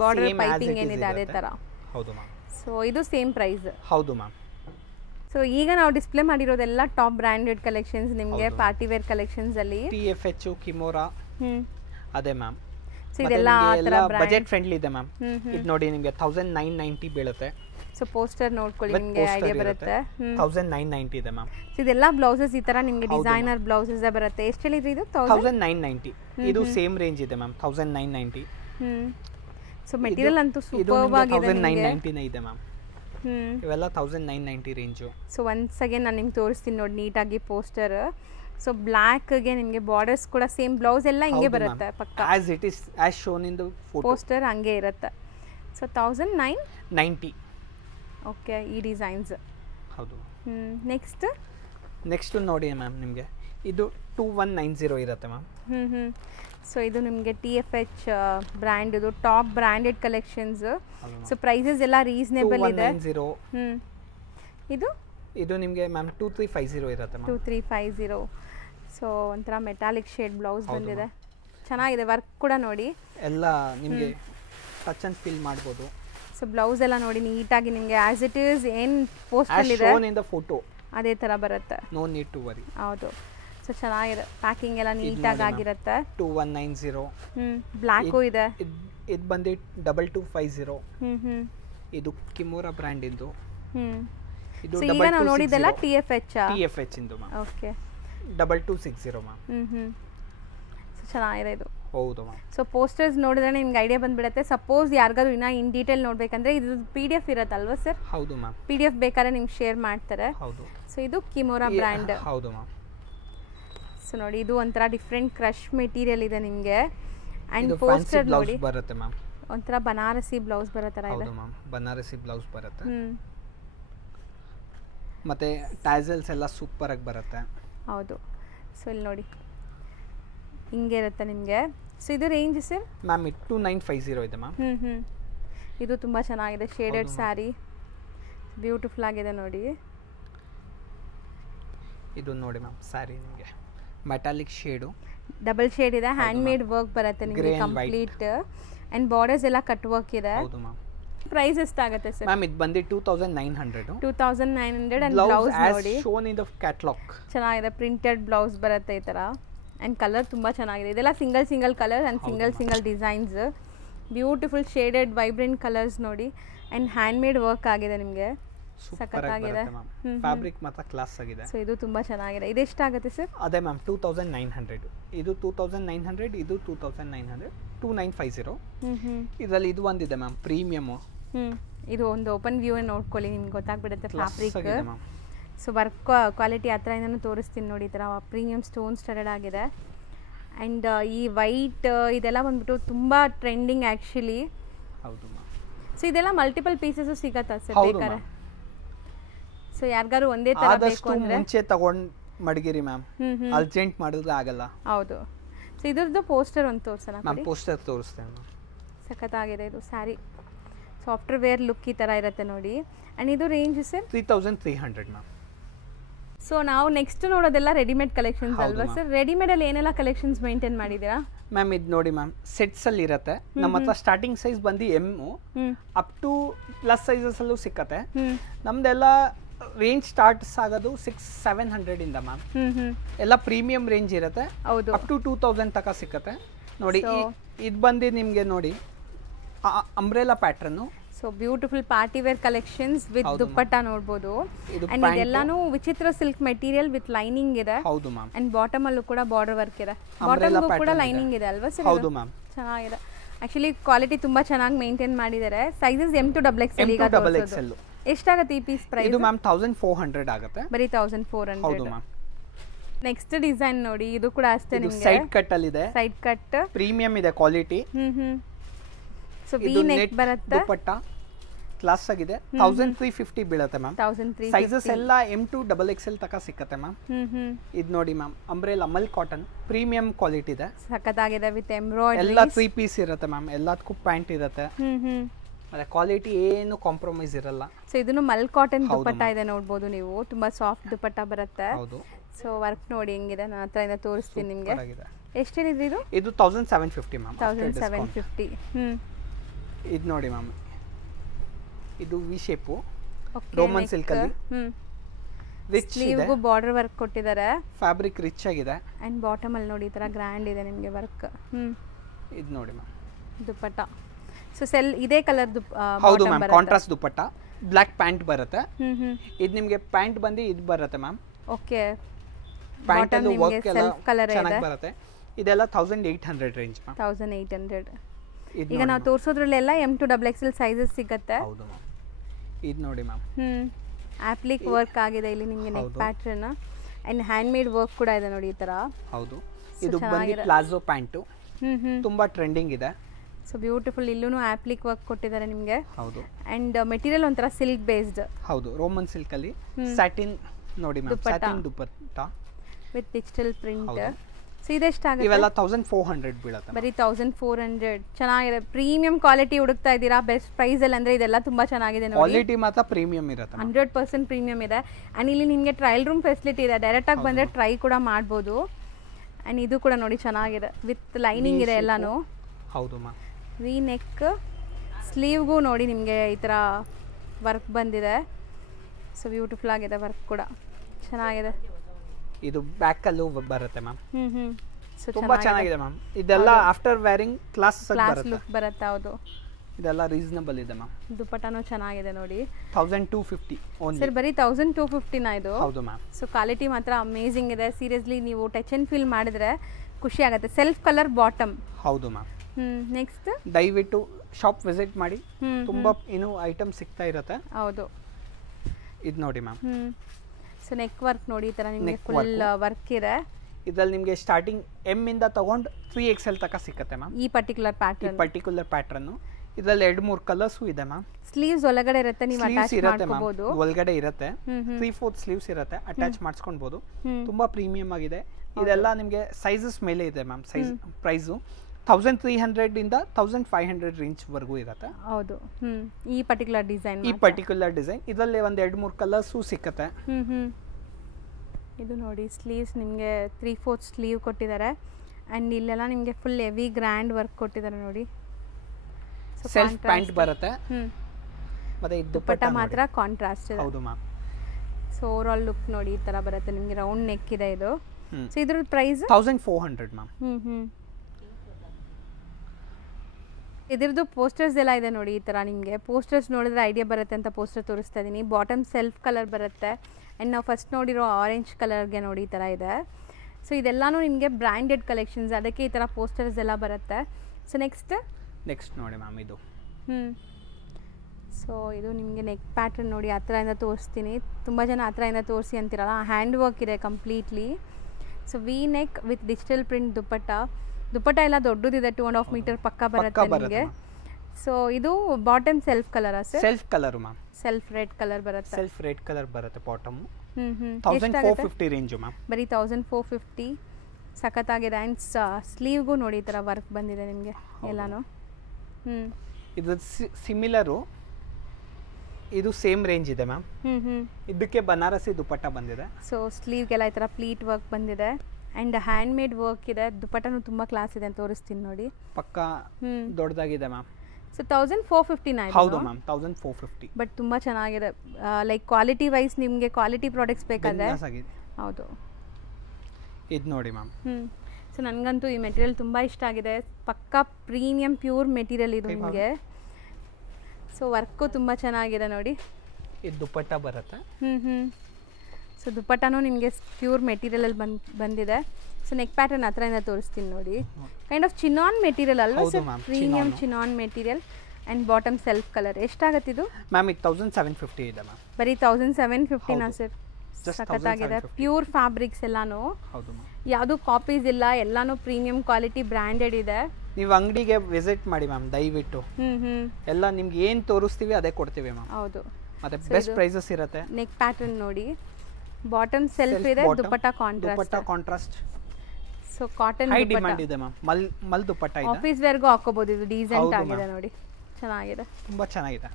ಬಾರ್ಡರ್ ಪೈಪಿಂಗ್ ಏನಿದೆ ಅದೇ ತರ. ಹೌದು ಮ್ಯಾಮ್. ಸೊ ಇದು ಸೇಮ್ ಪ್ರೈಸ್. ಹೌದು ಮ್ಯಾಮ್. ಸೊ ಈಗ ನಾವು ಡಿಸ್ಪ್ಲೇ ಮಾಡಿರೋದೆಲ್ಲ ಟಾಪ್ ಬ್ರ್ಯಾಂಡೆಡ್ ಕಲೆಕ್ಷನ್ಸ್ ನಿಮಗೆ, ಪಾರ್ಟಿ ವೇರ್ ಕಲೆಕ್ಷನ್ಸ್ ಅಲ್ಲಿ. TFH ಕಿಮೋರಾ ಅದೇ ಮ್ಯಾಮ್. ಸೊ ಇದೆಲ್ಲ ಬಜೆಟ್ ಫ್ರೆಂಡ್ಲಿ ಇದೆ ಮ್ಯಾಮ್. ಇದು ನೋಡಿ ನಿಮಗೆ 1990 ಬೀಳುತ್ತೆ. ಸೊ ಪೋಸ್ಟರ್ ನೋಡ್ಕೊಳ್ಳಿ, ನಿಮಗೆ ಐಡಿಯಾ ಬರುತ್ತೆ. 1990 ಇದೆ ಮ್ಯಾಮ್. ಸೊ ಇದೆಲ್ಲ ಬ್ಲೌಸಸ್ ಈ ತರ ನಿಮಗೆ ಡಿಸೈನರ್ ಬ್ಲೌಸಸ್ ಬರುತ್ತೆ. ಎಷ್ಟು ಹೇಳಿದ್ರಿ ಇದು? 1990. ಇದು ಸೇಮ್ ರೇಂಜ್ ಇದೆ ಮ್ಯಾಮ್, 1990. ಸೊ ಮೆಟೀರಿಯಲ್ ಅಂತೂ ಸೂಪರ್ ಆಗಿದೆ. 1990 ನೇ ಇದೆ ಮ್ಯಾಮ್. ಇವೆಲ್ಲ 1990 ರೇಂಜು. ಸೊ ಒನ್ಸ್ ಅಗೇನ್ ನಾನು ನಿಮ್ಗೆ ತೋರಿಸ್ತೀನಿ ನೋಡಿ ನೀಟಾಗಿ ಪೋಸ್ಟರ್. ಸೊ ಬ್ಲ್ಯಾಕ್ಗೆ ನಿಮಗೆ ಬಾರ್ಡರ್ಸ್ ಕೂಡ ಸೇಮ್, ಬ್ಲೌಸ್ ಎಲ್ಲ ಹಿಂಗೆ ಬರುತ್ತೆ ಪಕ್ಕ. As it is as shown in the photo. Poster ಹಂಗೆ ಇರುತ್ತೆ. ಸೊ 1990. ಓಕೆ, ಈ ಡಿಸೈನ್ಸ್. ಹೌದು. ನೆಕ್ಸ್ಟ್ ನೋಡಿ ಮ್ಯಾಮ್, ನಿಮಗೆ ಇದು 2190 ಇರುತ್ತೆ ಮ್ಯಾಮ್. ಸೊ ಇದು ನಿಮಗೆ TFH ಬ್ರ್ಯಾಂಡ್, ಇದು top branded collections. So prices ಎಲ್ಲ ರೀಸನೇಬಲ್ ಇದೆ. ಇದು ನಿಮಗೆ ಮ್ಯಾಮ್ 2350 ಇರುತ್ತೆ ಮ್ಯಾಮ್. 2350. ಸೊ ಒಂಥರ ಮೆಟಾಲಿಕ್ ಶೇಡ್ ಬ್ಲೌಸ್ ಬಂದಿದೆ, ಚೆನ್ನಾಗಿದೆ. ವರ್ಕ್ ಕೂಡ ನೋಡಿ, ಎಲ್ಲ ನಿಮಗೆ ಟಚ್ ಅಂಡ್ ಫೀಲ್ ಮಾಡ್ಬೋದು. ಸೊ ಬ್ಲೌಸ್ ಎಲ್ಲ ನೋಡಿ ನೀಟಾಗಿ ನಿಮಗೆ ಆಸ್ ಇಟ್ ಈಸ್ ಏನು ಪೋಸ್ಟರ್ ಇದೆ ಇನ್ ದ ಫೋಟೋ ಅದೇ ಥರ ಬರುತ್ತೆ. No need to worry. ಹೌದು. ಸೊ ಚೆನ್ನಾಗಿದೆ, ಪ್ಯಾಕಿಂಗ್ ಎಲ್ಲ ನೀಟಾಗಿ ಆಗಿರುತ್ತೆ. 2190. ಬ್ಲ್ಯಾಕು ಇದೆ. ಇದು ಬಂದು 2250. ಇದು ಕಿಮೋರಾ ಬ್ರ್ಯಾಂಡ್ ಇಂದು. ಇದು ಈಗ ನಾವು ನೋಡಿದೆಲ್ಲ TFH ಇಂದು ಮ್ಯಾಮ್. Okay, 2260 ma'am. ಸೊ ಚೆನ್ನಾಗಿದೆ ಇದು. ಹೌದು ಮ್ಯಾಮ್. ಸೊ ಪೋಸ್ಟರ್ಸ್ ನೋಡಿದ್ರೆ ನಿಮ್ಗೆ ಐಡಿಯಾ ಬಂದ್ಬಿಡುತ್ತೆ. ಸಪೋಸ್ ಯಾರಿಗಾದ್ರು ಇನ್ನೂ ಇನ್ ಡೀಟೇಲ್ ನೋಡ್ಬೇಕಂದ್ರೆ ಇದು PDF ಇರುತ್ತಲ್ವಾ ಸರ್? ಹೌದು ಮ್ಯಾಮ್. PDF ಬೇಕಾದ್ರೆ ನಿಮ್ಗೆ ಶೇರ್ ಮಾಡ್ತಾರೆ. ಹೌದು. ಸೊ ಇದು ಕಿಮೋರಾ ಬ್ರ್ಯಾಂಡ್. ಹೌದು ಮ್ಯಾಮ್. ಸೊ ನೋಡಿ, ಇದು ಒಂಥರ ಡಿಫ್ರೆಂಟ್ ಕ್ರಶ್ ಮೆಟೀರಿಯಲ್ ಇದೆ ನಿಮಗೆ. ಆ್ಯಂಡ್ ಇದು ಪೋಸ್ಟರ್ ನೋಡಿ ಬರುತ್ತೆ ಮ್ಯಾಮ್. ಒಂಥರ ಬನಾರಸಿ ಬ್ಲೌಸ್ ಬರೋ ಥರ ಇದೆ. ಹೌದು ಮ್ಯಾಮ್, ಬನಾರಸಿ ಬ್ಲೌಸ್ ಬರುತ್ತೆ. ಮತ್ತೆ ಟ್ಯಾಸಲ್ಸ್ ಎಲ್ಲ ಸೂಪರ್ ಆಗಿ ಬರುತ್ತೆ. ಹೌದು. ಸೊ ಇಲ್ಲಿ ನೋಡಿ ಹಿಂಗೆ ಇರುತ್ತೆ ನಿಮಗೆ. ಸೊ ಇದು ರೇಂಜ್ ಸರ್? ಮ್ಯಾಮ್ ಇದು 2950 ಇದೆ ಮ್ಯಾಮ್. ಇದು ತುಂಬ ಚೆನ್ನಾಗಿದೆ, ಶೇಡೆಡ್ ಸ್ಯಾರಿ, ಬ್ಯೂಟಿಫುಲ್ ಆಗಿದೆ ನೋಡಿ. ಇದು ನೋಡಿ ಮ್ಯಾಮ್, ಸ್ಯಾರಿ ನಿಮಗೆ ಮೆಟಾಲಿಕ್ ಶೇಡು, ಡಬಲ್ ಶೇಡ್ ಇದೆ, ಹ್ಯಾಂಡ್ ಮೇಡ್ ವರ್ಕ್ ಬರುತ್ತೆ ನಿಮಗೆ ಕಂಪ್ಲೀಟ್. ಆ್ಯಂಡ್ ಬಾರ್ಡರ್ಸ್ ಎಲ್ಲ ಕಟ್ ವರ್ಕ್ ಇದೆ. ಹೌದು ಮ್ಯಾಮ್. ಪ್ರೈಸ್ ಎಷ್ಟಾಗುತ್ತೆ ಸರ್? ಮ್ಯಾಮ್ ಇದು ಬಂದು 2900. 2900 ಆ್ಯಂಡ್ ಬ್ಲೌಸ್ ನೋಡಿ ಶೋನ್ ಇನ್ ದ ಕ್ಯಾಟಲಾಗ್. ಚೆನ್ನಾಗಿದೆ, ಪ್ರಿಂಟೆಡ್ ಬ್ಲೌಸ್ ಬರುತ್ತೆ ಈ ಥರ. ಆ್ಯಂಡ್ ಕಲರ್ ತುಂಬ ಚೆನ್ನಾಗಿದೆ. ಇದೆಲ್ಲ single colour and single designs, beautiful shaded vibrant colours ನೋಡಿ. ಆ್ಯಂಡ್ ಹ್ಯಾಂಡ್ ಮೇಡ್ ವರ್ಕ್ ಆಗಿದೆ ನಿಮಗೆ, ಸಖತ್ತಾಗಿದೆ. ಫ್ಯಾಬ್ರಿಕ್ ಮಾತ್ರ ಕ್ಲಾಸ್ ಆಗಿದೆ. ಸೊ ಇದು ತುಂಬ ಚೆನ್ನಾಗಿದೆ. ಇದೆಷ್ಟಾಗುತ್ತೆ ಸರ್? ಅದೇ ಮ್ಯಾಮ್ 2900. ಇದು 2900, ಇದು 2900, 2950. ಇದರಲ್ಲಿ ಇದು ಒಂದಿದೆ ಮ್ಯಾಮ್, ಪ್ರೀಮಿಯಮು. ಇದು ಒಂದು ಓಪನ್ ವ್ಯೂ ನೋಡ್ಕೊಳ್ಳಿ, ನಿಮ್ಗೆ ಗೊತ್ತಾಗ್ಬಿಡುತ್ತೆ ಫ್ಯಾಬ್ರಿಕ್. ಸೊ ವರ್ಕ್ ಕ್ವಾಲಿಟಿ ಹತ್ರ ಇಂದನೂ ತೋರಿಸ್ತೀನಿ ನೋಡಿ. ಈ ಥರ ಪ್ರೀಮಿಯಂ ಸ್ಟೋನ್ ಸ್ಟಡೆಡ್ ಆಗಿದೆ. ಆ್ಯಂಡ್ ಈ ವೈಟ್ ಇದೆಲ್ಲ ಬಂದ್ಬಿಟ್ಟು ತುಂಬ ಟ್ರೆಂಡಿಂಗ್ ಆ್ಯಕ್ಚುಲಿ. ಹೌದು ಮ್ಯಾಮ್. ಸೊ ಇದೆಲ್ಲ ಮಲ್ಟಿಪಲ್ ಪೀಸಸ್ ಸಿಗತ್ತಾ ಸರ್ ಬೇಕಾದ್ರೆ? ಸೊ ಯಾರಿಗಾರು ಒಂದೇ ತರ ಬೇಕು ಅಂದ್ರೆ ಮುಂಚೆ ತಗೊಂಡು ಮಡಗಿರಿ ಮ್ಯಾಮ್, ಅರ್ಜೆಂಟ್ ಮಾಡಿದ್ರೆ ಆಗಲ್ಲ. ಹೌದು. ಸೊ ಇದ್ರದ್ದು ಪೋಸ್ಟರ್ ಒಂದು ತೋರಿಸೋಣ. ಮ್ಯಾಮ್ ಪೋಸ್ಟರ್ ತೋರಿಸ್ತೇನೆ. ಸಖತ್ತಾಗಿದೆ ಇದು ಸ್ಯಾರಿ. ಸೊ ಸಾಫ್ಟ್ವೇರ್ ಲುಕ್ ಈ ಥರ ಇರುತ್ತೆ ನೋಡಿ. ಆ್ಯಂಡ್ ಇದು ರೇಂಜ್ ಸರ್ 3300 ಮ್ಯಾಮ್. ಸೊ ನಾವು ನೆಕ್ಸ್ಟ್ ನೋಡೋದೆಲ್ಲ ರೆಡಿಮೇಡ್ ಕಲೆಕ್ಷನ್ಸ್ ಹೌದು ಅಲ್ವಾ ma'am. ಸರ್? ರೆಡಿಮೇಡಲ್ಲಿ ಏನೆಲ್ಲ ಕಲೆಕ್ಷನ್ಸ್ ಮೇಂಟೈನ್ ಮಾಡಿದ್ದೀರಾ? ಮ್ಯಾಮ್ ಇದು ನೋಡಿ ಮ್ಯಾಮ್, ಸೆಟ್ಸಲ್ಲಿ ಇರುತ್ತೆ ನಮ್ಮ ಹತ್ರ. ಸ್ಟಾರ್ಟಿಂಗ್ ಸೈಜ್ ಬಂದು ಎಮ್ಮು ಅಪ್ ಟು ಪ್ಲಸ್ ಸೈಜಸಲ್ಲೂ ಸಿಕ್ಕತ್ತೆ. ನಮ್ದೆಲ್ಲ ರೇಂಜ್ ಸ್ಟಾರ್ಟ್ಸ್ ಆಗೋದು 600-700 ಇಂದ ಮ್ಯಾಮ್. ಎಲ್ಲ ಪ್ರೀಮಿಯಂ ರೇಂಜ್ ಇರುತ್ತೆ. ಹೌದು. ಅಪ್ ಟು 2000 ತನಕ ಸಿಕ್ಕತ್ತೆ ನೋಡಿ. ಇದು ಬಂದು ನಿಮಗೆ ನೋಡಿ umbrella pattern. So beautiful party wear collections with dupatta ನೋಡ್ಬೋದು. ಅಂಡ್ ಇದೆಲ್ಲಾನು ವಿಚಿತ್ರ ಸಿಲ್ಕ್ ಮೆಟೀರಿಯಲ್ ವಿತ್ ಲೈನಿಂಗ್ ಇದೆ. ಹೌದು ಮ್ಯಾಮ್. ಅಂಡ್ ಬಾಟಮ್ ಅಲ್ಲೂ ಕೂಡ ಬಾರ್ಡರ್ ವರ್ಕ್ ಇದೆ. ಬಾಟಮ್ ಕೂಡ ಲೈನಿಂಗ್ ಇದೆ ಅಲ್ವಾ ಸರ್? ಹೌದು ಮ್ಯಾಮ್. ಚೆನ್ನಾಗಿದೆ. ಆಕ್ಚುಲಿ ಕ್ವಾಲಿಟಿ ತುಂಬಾ ಚೆನ್ನಾಗಿ ಮೇಂಟೈನ್ ಮಾಡಿದ್ದಾರೆ. ಸೈಜಸ್ M to XXL ಈಗ XXL. ಎಷ್ಟಾಗುತ್ತೆ ಈ ಪೀಸ್ ಪ್ರೈಸ್? ಇದು ಮ್ಯಾಮ್ 1400 ಆಗುತ್ತೆ. ಬರೀ 1400. ಹೌದು ಮ್ಯಾಮ್. ನೆಕ್ಸ್ಟ್ ಡಿಸೈನ್ ನೋಡಿ, ಇದು ಕೂಡ ಅಷ್ಟೇ ನಿಮಗೆ ಸೈಡ್ ಕಟ್ ಅಲ್ಲಿ ಇದೆ. ಸೈಡ್ ಕಟ್ ಪ್ರೀಮಿಯಂ ಇದೆ ಕ್ವಾಲಿಟಿ. ಸೊ ವಿ ನೆಕ್ ಬರುತ್ತೆ. ದುಪ್ಪಟ್ಟ ಕ್ಲಾಸ್ ಆಗಿದೆ. 1350 ಬೀಳುತ್ತೆ ಮ್ಯಾಮ್. 1350. ಸೈಜಸ್ ಎಲ್ಲ M to XXL ತನಕ ಸಿಕ್ಕತ್ತೆ ಮ್ಯಾಮ್. ಇದು ನೋಡಿ ma'am, umbrella mul cotton premium quality ಇದೆ. ಸಖತ್ತಾಗಿದೆ ವಿತ್ ಎಂಬ್ರಾಯ್ಡರಿ. ಎಲ್ಲ 3 ಪೀಸ್ ಇರುತ್ತೆ ಮ್ಯಾಮ್. ಎಲ್ಲದಕ್ಕೂ ಪ್ಯಾಂಟ್ ಇರುತ್ತೆ. ಮತ್ತೆ ಕ್ವಾಲಿಟಿ ಏನು ಕಾಂಪ್ರಮೈಸ್ ಇರಲ್ಲ. ಸೊ ಇದನ್ನು ಮಲ್ ಕಾಟನ್ ದುಪ್ಪಟ್ಟ ಇದೆ ನೋಡ್ಬೋದು ನೀವು. ತುಂಬಾ ಸಾಫ್ಟ್ ದುಪ್ಪಟ್ಟ ಬರುತ್ತೆ. ಹೌದು. ಸೊ ವರ್ಕ್ ನೋಡಿ ಹೆಂಗಿದೆ, ನಾನು ಹತ್ರ ಇಂದ ತೋರಿಸ್ತೀನಿ ನಿಮಗೆ. ಎಷ್ಟು ಹೇಳಿದ್ರಿ ಇದು? ಇದು 1750 ಮ್ಯಾಮ್. 1750. ಇದು ನೋಡಿ ಮ್ಯಾಮ್, ಇದು ವಿ ಶೇಪು ರೋಮನ್ ಸಿಲ್ಕ್ ಅಲ್ಲಿ ರಿಚ್ ಇದೆ. ಸ್ಲೀವ್ಗೂ ಬಾರ್ಡರ್ ವರ್ಕ್ ಕೊಟ್ಟಿದ್ದಾರೆ. ಫ್ಯಾಬ್ರಿಕ್ ರಿಚ್ ಆಗಿದೆ. ಅಂಡ್ ಬಾಟಮ್ ಅಲ್ಲಿ ನೋಡಿ ಈ ತರ ಗ್ರ್ಯಾಂಡ್ ಇದೆ ನಿಮಗೆ ವರ್ಕ್. ಇದು ನೋಡಿ ಮ್ಯಾಮ್ ದುಪ್ಪಟ್ಟ. ಸೊ ಸೆಲ್ ಇದೇ ಕಲರ್ ಹೌದು ಮ್ಯಾಮ್. ಕಾಂಟ್ರಾಸ್ಟ್ ದುಪ್ಪಟ್ಟ, ಬ್ಲಾಕ್ ಪ್ಯಾಂಟ್ ಬರುತ್ತೆ. ಇದು ನಿಮಗೆ ಪ್ಯಾಂಟ್ ಬಂದು ಇದು ಬರುತ್ತೆ ಮ್ಯಾಮ್. ಓಕೆ. ಪ್ಯಾಂಟ್ ಅಲ್ಲಿ ವರ್ಕ್ ಎಲ್ಲ ಕಲರ್ ಚೆನ್ನಾಗಿ ಬರುತ್ತೆ. ಇದೆಲ್ಲ 1800 ರೇಂಜ್ ಮ್ಯಾಮ್. 1800. ಈಗ ನಾವು ತೋರಿಸೋದ್ರಲ್ಲೆಲ್ಲ M to XXL ಸೈಜಸ್ ಸಿಗುತ್ತೆ. ಹೌದು ಮ್ಯಾಮ್. ಇದು ನೋಡಿ ಮ್ಯಾಮ್. ಆಪ್ಲಿಕ್ ವರ್ಕ್ ಆಗಿದೆ ಇಲ್ಲಿ ನಿಮಗೆ neck pattern. And hand made work ಕೂಡ ಇದೆ ನೋಡಿ ಈ ತರ. ಹೌದು. ಇದು ಬಂದು ಪ್ಲಾಜೋ ಪ್ಯಾಂಟ್. ತುಂಬಾ ಟ್ರೆಂಡಿಂಗ್ ಇದೆ. So beautiful. ಇಲ್ಲೂ ಆಪ್ಲಿಕ್ ವರ್ಕ್ ಕೊಟ್ಟಿದ್ದಾರೆ ನಿಮಗೆ. ಹೌದು. ಅಂಡ್ ಮೆಟೀರಿಯಲ್ ಒಂಥರ ಸಿಲ್ಕ್ ಬೇಸ್ಡ್. ಹೌದು. ರೋಮನ್ ಸಿಲ್ಕ್ ಅಲ್ಲಿ ಸ್ಯಾಟಿನ್ ನೋಡಿ ma'am. Satin dupatta with digital print. So ಇದೆಷ್ಟಾಗುತ್ತೆ? ಇವೆಲ್ಲ 1400 ಬೀಳುತ್ತೆ. ಬರೀ 1400. ಚೆನ್ನಾಗಿದೆ. ಪ್ರೀಮಿಯಂ ಕ್ವಾಲಿಟಿ ಹುಡುಕ್ತಾ ಇದ್ದೀರಾ ಬೆಸ್ಟ್ ಪ್ರೈಸ್ ಅಲ್ಲಿ ಅಂದ್ರೆ ಇದೆಲ್ಲ ತುಂಬಾ ಚೆನ್ನಾಗಿದೆ ನೋಡಿ. ಕ್ವಾಲಿಟಿ ಮಾತ್ರ ಪ್ರೀಮಿಯಂ ಇರುತ್ತೆ. 100% ಪ್ರೀಮಿಯಂ ಇದೆ. ಅಂಡ್ ಇಲ್ಲಿ ನಿಮಗೆ ಟ್ರಯಲ್ ರೂಮ್ ಫೆಸಿಲಿಟಿ ಇದೆ. ಡೈರೆಕ್ಟ್ ಆಗಿ ಬಂದ್ರೆ ಟ್ರೈ ಕೂಡ ಮಾಡ್ಬೋದು. ಅಂಡ್ ಇದು ಕೂಡ ನೋಡಿ ಚೆನ್ನಾಗಿದೆ ವಿತ್ ಲೈನಿಂಗ್ ಇದೆ ಎಲ್ಲಾನು. ಹೌದು ಮ್ಯಾಮ್. V neck. ಸ್ಲೀವ್ಗೂ ನೋಡಿ ನಿಮಗೆ ಈ ತರ ವರ್ಕ್ ಬಂದಿದೆ. ಸೊ ಬ್ಯೂಟಿಫುಲ್ ಆಗಿದೆ ವರ್ಕ್ ಕೂಡ ಚೆನ್ನಾಗಿದೆ. ಇದು ಬ್ಯಾಕ್ ಅಲ್ಲೂ ಬರುತ್ತೆ ಮ್ಯಾಮ್. ಸೊ ತುಂಬಾ ಚೆನ್ನಾಗಿದೆ ಮ್ಯಾಮ್. ಇದೆಲ್ಲ ಆಫ್ಟರ್ ವೇರಿಂಗ್ ಕ್ಲಾಸ್ ಲುಕ್ ಬರುತ್ತೆ. ಹೌದು. ಇದೆಲ್ಲ ರೀಸನಬಲ್ ಇದೆ ಮ್ಯಾಮ್. ದುಪ್ಪಟ್ಟನೂ ಚೆನ್ನಾಗಿದೆ ನೋಡಿ. 1250 ಓನ್ಲಿ. ಸರ್ ಬರೀ 1250 ನಾ ಇದು? ಹೌದು ಮ್ಯಾಮ್. ಸೊ ಕ್ವಾಲಿಟಿ ಮಾತ್ರ ಅಮೇಜಿಂಗ್ ಇದೆ. ಸೀರಿಯಸ್ಲಿ ನೀವು ಟಚ್ ಅಂಡ್ ಫೀಲ್ ಮಾಡಿದ್ರೆ ಖುಷಿ ಆಗುತ್ತೆ. Self colour bottom. ಹೌದು ಮ್ಯಾಮ್. ನೆಕ್ಸ್ಟ್ ದಯವಿಟ್ಟು ಶಾಪ್ ವಿಸಿಟ್ ಮಾಡಿ. ತುಂಬಾ ಇನ್ನು ಐಟಮ್ ಸಿಗ್ತಾ ಇರುತ್ತೆ. ಹೌದು. ಇದು ನೋಡಿ ಮ್ಯಾಮ್. ಸೊ ನೆಕ್ ವರ್ಕ್ ನೋಡಿ ಈ ತರ ನಿಮಗೆ ಫುಲ್ ವರ್ಕ್ ಇದೆ. ಇದರಲ್ಲಿ ನಿಮಗೆ ಸ್ಟಾರ್ಟಿಂಗ್ M ಇಂದ ತಗೊಂಡು 3XL ತನಕ ಸಿಗುತ್ತೆ ಮ್ಯಾಮ್. ಈ ಪರ್ಟಿಕ್ಯುಲರ್ ಪ್ಯಾಟರ್ನ್. ಇದರಲ್ಲಿ 2-3 ಕಲರ್ಸ್ ಇದೆ ಮ್ಯಾಮ್. ಸ್ಲೀವ್ಸ್ ಒಳಗಡೆ ಇರುತ್ತೆ, ನೀವು ಅಟ್ಯಾಚ್ ಮಾಡ್ಕೊಬಹುದು. ಒಳಗಡೆ ಇರುತ್ತೆ. 3/4 ಸ್ಲೀವ್ಸ್ ಇರುತ್ತೆ, ಅಟ್ಯಾಚ್ ಮಾಡಿಸ್ಕೊಬಹುದು. ತುಂಬಾ ಪ್ರೀಮಿಯಂ ಆಗಿದೆ. ಇದೆಲ್ಲ ನಿಮಗೆ ಸೈಜಸ್ ಮೇಲೆ ಇದೆ ಮ್ಯಾಮ್. ಸೈಜ್ ಪ್ರೈಸ್ 1300 ಇಂದ 1500 ರೇಂಜ್ ವರೆಗೂ ಇರುತ್ತೆ. ಹೌದು. ಈ ಪರ್ಟಿಕ್ಯುಲರ್ ಡಿಸೈನ್ ಇದರಲ್ಲಿ ಒಂದು 2-3 ಕಲರ್ಸ್ ಸಿಕ್ಕತ್ತೆ. ಇದು ನೋಡಿ ಸ್ಲೀವ್ಸ್ ನಿಮಗೆ 3/4 ಸ್ಲೀವ್ ಕೊಟ್ಟಿದ್ದಾರೆ. ಅಂಡ್ ಇಲ್ಲೆಲ್ಲ ನಿಮಗೆ ಫುಲ್ ಹೆವಿ ಗ್ರ್ಯಾಂಡ್ ವರ್ಕ್ ಕೊಟ್ಟಿದ್ದಾರೆ ನೋಡಿ. ಸೆಲ್ಫ್ ಪ್ಯಾಂಟ್ ಬರುತ್ತೆ. ಮತ್ತೆ ಇದು ದುಪ್ಪಟ್ಟ ಮಾತ್ರ ಕಾಂಟ್ರಾಸ್ಟ್ ಇದೆ. ಹೌದು ma'am. So over all look ನೋಡಿ ಈ ತರ ಬರುತ್ತೆ ನಿಮಗೆ. ರೌಂಡ್ ನೆಕ್ ಇದೆ ಇದು. ಸೊ ಇದ್ರ ಪ್ರೈಸ್ 1400 ಮ್ಯಾಮ್. ಇದ್ರದ್ದು ಪೋಸ್ಟರ್ಸ್ ಎಲ್ಲ ಇದೆ ನೋಡಿ ಈ ಥರ. ನಿಮಗೆ ಪೋಸ್ಟರ್ಸ್ ನೋಡಿದ್ರೆ ಐಡಿಯಾ ಬರುತ್ತೆ ಅಂತ ಪೋಸ್ಟರ್ ತೋರಿಸ್ತಾ ಇದ್ದೀನಿ. ಬಾಟಮ್ ಸೆಲ್ಫ್ ಕಲರ್ ಬರುತ್ತೆ. ಆ್ಯಂಡ್ ನಾವು ಫಸ್ಟ್ ನೋಡಿರೋ ಆರೆಂಜ್ ಕಲರ್ಗೆ ನೋಡಿ ಈ ಥರ ಇದೆ. ಸೊ ಇದೆಲ್ಲನೂ ನಿಮಗೆ ಬ್ರ್ಯಾಂಡೆಡ್ ಕಲೆಕ್ಷನ್ಸ್, ಅದಕ್ಕೆ ಈ ಥರ ಪೋಸ್ಟರ್ಸ್ ಎಲ್ಲ ಬರುತ್ತೆ. ಸೊ ನೆಕ್ಸ್ಟ್ ನೋಡಿ ಮ್ಯಾಮ್ ಇದು. ಸೊ ಇದು ನಿಮಗೆ ನೆಕ್ ಪ್ಯಾಟರ್ನ್ ನೋಡಿ ಹತ್ರದಿಂದ ತೋರಿಸ್ತೀನಿ. ತುಂಬ ಜನ ಹತ್ರದಿಂದ ತೋರಿಸಿ ಅಂತಿರಲ್ಲ, ಹ್ಯಾಂಡ್ ವರ್ಕ್ ಇದೆ completely. So V neck with digital print dupatta ಎಲ್ಲ ದೊಡ್ಡದಿದೆ. 2.5 ಮೀಟರ್ ಪಕ್ಕ ಬರುತ್ತೆ ನಿಮಗೆ. ಸೊ ಇದು bottom self colour sir? Self colour ma'am. Self red colour ಬರುತ್ತೆ. Bottom 1450 range ma'am. ಬರೀ 1450. ಸಖತ್ತಾಗಿದೆ. ಆ್ಯಂಡ್ ಸ್ಲೀವ್ಗೂ ನೋಡಿ ಈ ಥರ ವರ್ಕ್ ಬಂದಿದೆ ನಿಮಗೆ ಎಲ್ಲಾನು. ಇದು ಸಿಮಿಲರು ಇದು ಸೇಮ್ ರೇಂಜ್ ಇದೆ ಮ್ಯಾಮ್. ಹ್ಞೂ ಇದಕ್ಕೆ ಬನಾರಸಿ ದುಪಟ್ಟ ಬಂದಿದೆ. ಸೊ ಸ್ಲೀವ್ಗೆಲ್ಲ ಈ ಥರ ಪ್ಲೀಟ್ ವರ್ಕ್ ಬಂದಿದೆ ಆ್ಯಂಡ್ ಹ್ಯಾಂಡ್ ಮೇಡ್ ವರ್ಕ್ ಇದೆ. ದುಪಟ್ಟನೂ ತುಂಬ ಕ್ಲಾಸ್ ಇದೆ ಅಂತ ತೋರಿಸ್ತೀನಿ ನೋಡಿ. ಪಕ್ಕ ದೊಡ್ಡದಾಗಿದೆ ಮ್ಯಾಮ್. ಸೊ 1459. ಹೌದು ಮ್ಯಾಮ್, 1450. ಬಟ್ ತುಂಬ ಚೆನ್ನಾಗಿದೆ. ಲೈಕ್ ಕ್ವಾಲಿಟಿ ವೈಸ್ ನಿಮಗೆ ಕ್ವಾಲಿಟಿ ಪ್ರಾಡಕ್ಟ್ಸ್ ಬೇಕಾದರೆ ಹೌದು. ಇದು ನೋಡಿ ಮ್ಯಾಮ್. ಸೊ ನನಗಂತೂ ಈ ಮೆಟೀರಿಯಲ್ ತುಂಬ ಇಷ್ಟ ಆಗಿದೆ. ಪಕ್ಕಾ ಪ್ರೀಮಿಯಂ ಪ್ಯೂರ್ ಮೆಟೀರಿಯಲ್ ಇದು ನಿಮಗೆ. ಸೊ ವರ್ಕು ತುಂಬ ಚೆನ್ನಾಗಿದೆ ನೋಡಿ. ಇದು ದುಪಟ್ಟ ಬರುತ್ತೆ. ಸೊ ದುಪಟ್ಟನೂ ನಿಮಗೆ ಪ್ಯೂರ್ ಮೆಟೀರಿಯಲಲ್ಲಿ ಬಂದಿದೆ. ಸೊ ನೆಕ್ ಪ್ಯಾಟರ್ನ್ ಹತ್ರದಿಂದ ತೋರಿಸ್ತೀನಿ ನೋಡಿ. ಕೈಂಡ್ ಆಫ್ ಚಿನಾನ್ ಮೆಟೀರಿಯಲ್ ಅಲ್ವಾ sir? Premium chinon material and bottom self colour. ಎಷ್ಟಾಗತ್ತೆ ಇದು ಮ್ಯಾಮ್? ಇದು 1750 ಇದೆ ಮ್ಯಾಮ್. ಬರೀ 1750ನಾ ಸರ್? ಸಖತ್ತಾಗಿದೆ. ಪ್ಯೂರ್ ಫ್ಯಾಬ್ರಿಕ್ಸ್ ಎಲ್ಲಾನು. ಹೌದು ಮ್ಯಾಮ್. ಯಾವುದು ಕಾಪೀಸ್ ಇಲ್ಲ, ಎಲ್ಲಾನು ಪ್ರೀಮಿಯಂ ಕ್ವಾಲಿಟಿ ಬ್ರ್ಯಾಂಡೆಡ್ ಇದೆ. ನೀವು ಅಂಗಡಿಗೆ ವಿಸಿಟ್ ಮಾಡಿ ಮ್ಯಾಮ್ ದಯವಿಟ್ಟು. ಎಲ್ಲ ನಿಮ್ಗೆ ಏನು ತೋರಿಸ್ತೀವಿ ಅದೇ ಕೊಡ್ತೀವಿ ಮ್ಯಾಮ್. ಹೌದು. ಮತ್ತೆ ಬೆಸ್ಟ್ ಪ್ರೈಸಸ್ ಇರುತ್ತೆ. ನೆಕ್ ಪ್ಯಾಟರ್ನ್ ನೋಡಿ. ಬಾಟಮ್ ಸೆಲ್ಫ್ ಇದೆ, dupatta contrast. So cotton high demand ಇದೆ ಮ್ಯಾಮ್. ಮಲ್ ದುಪಟ್ಟ ಇದೆ. ಆಫೀಸ್ ವೇರ್ಗೂ ಹಾಕೋಬಹುದು. ಇದು ಡೀಸೆಂಟ್ ಆಗಿದೆ ನೋಡಿ, ಚೆನ್ನಾಗಿದೆ, ತುಂಬಾ ಚೆನ್ನಾಗಿದೆ.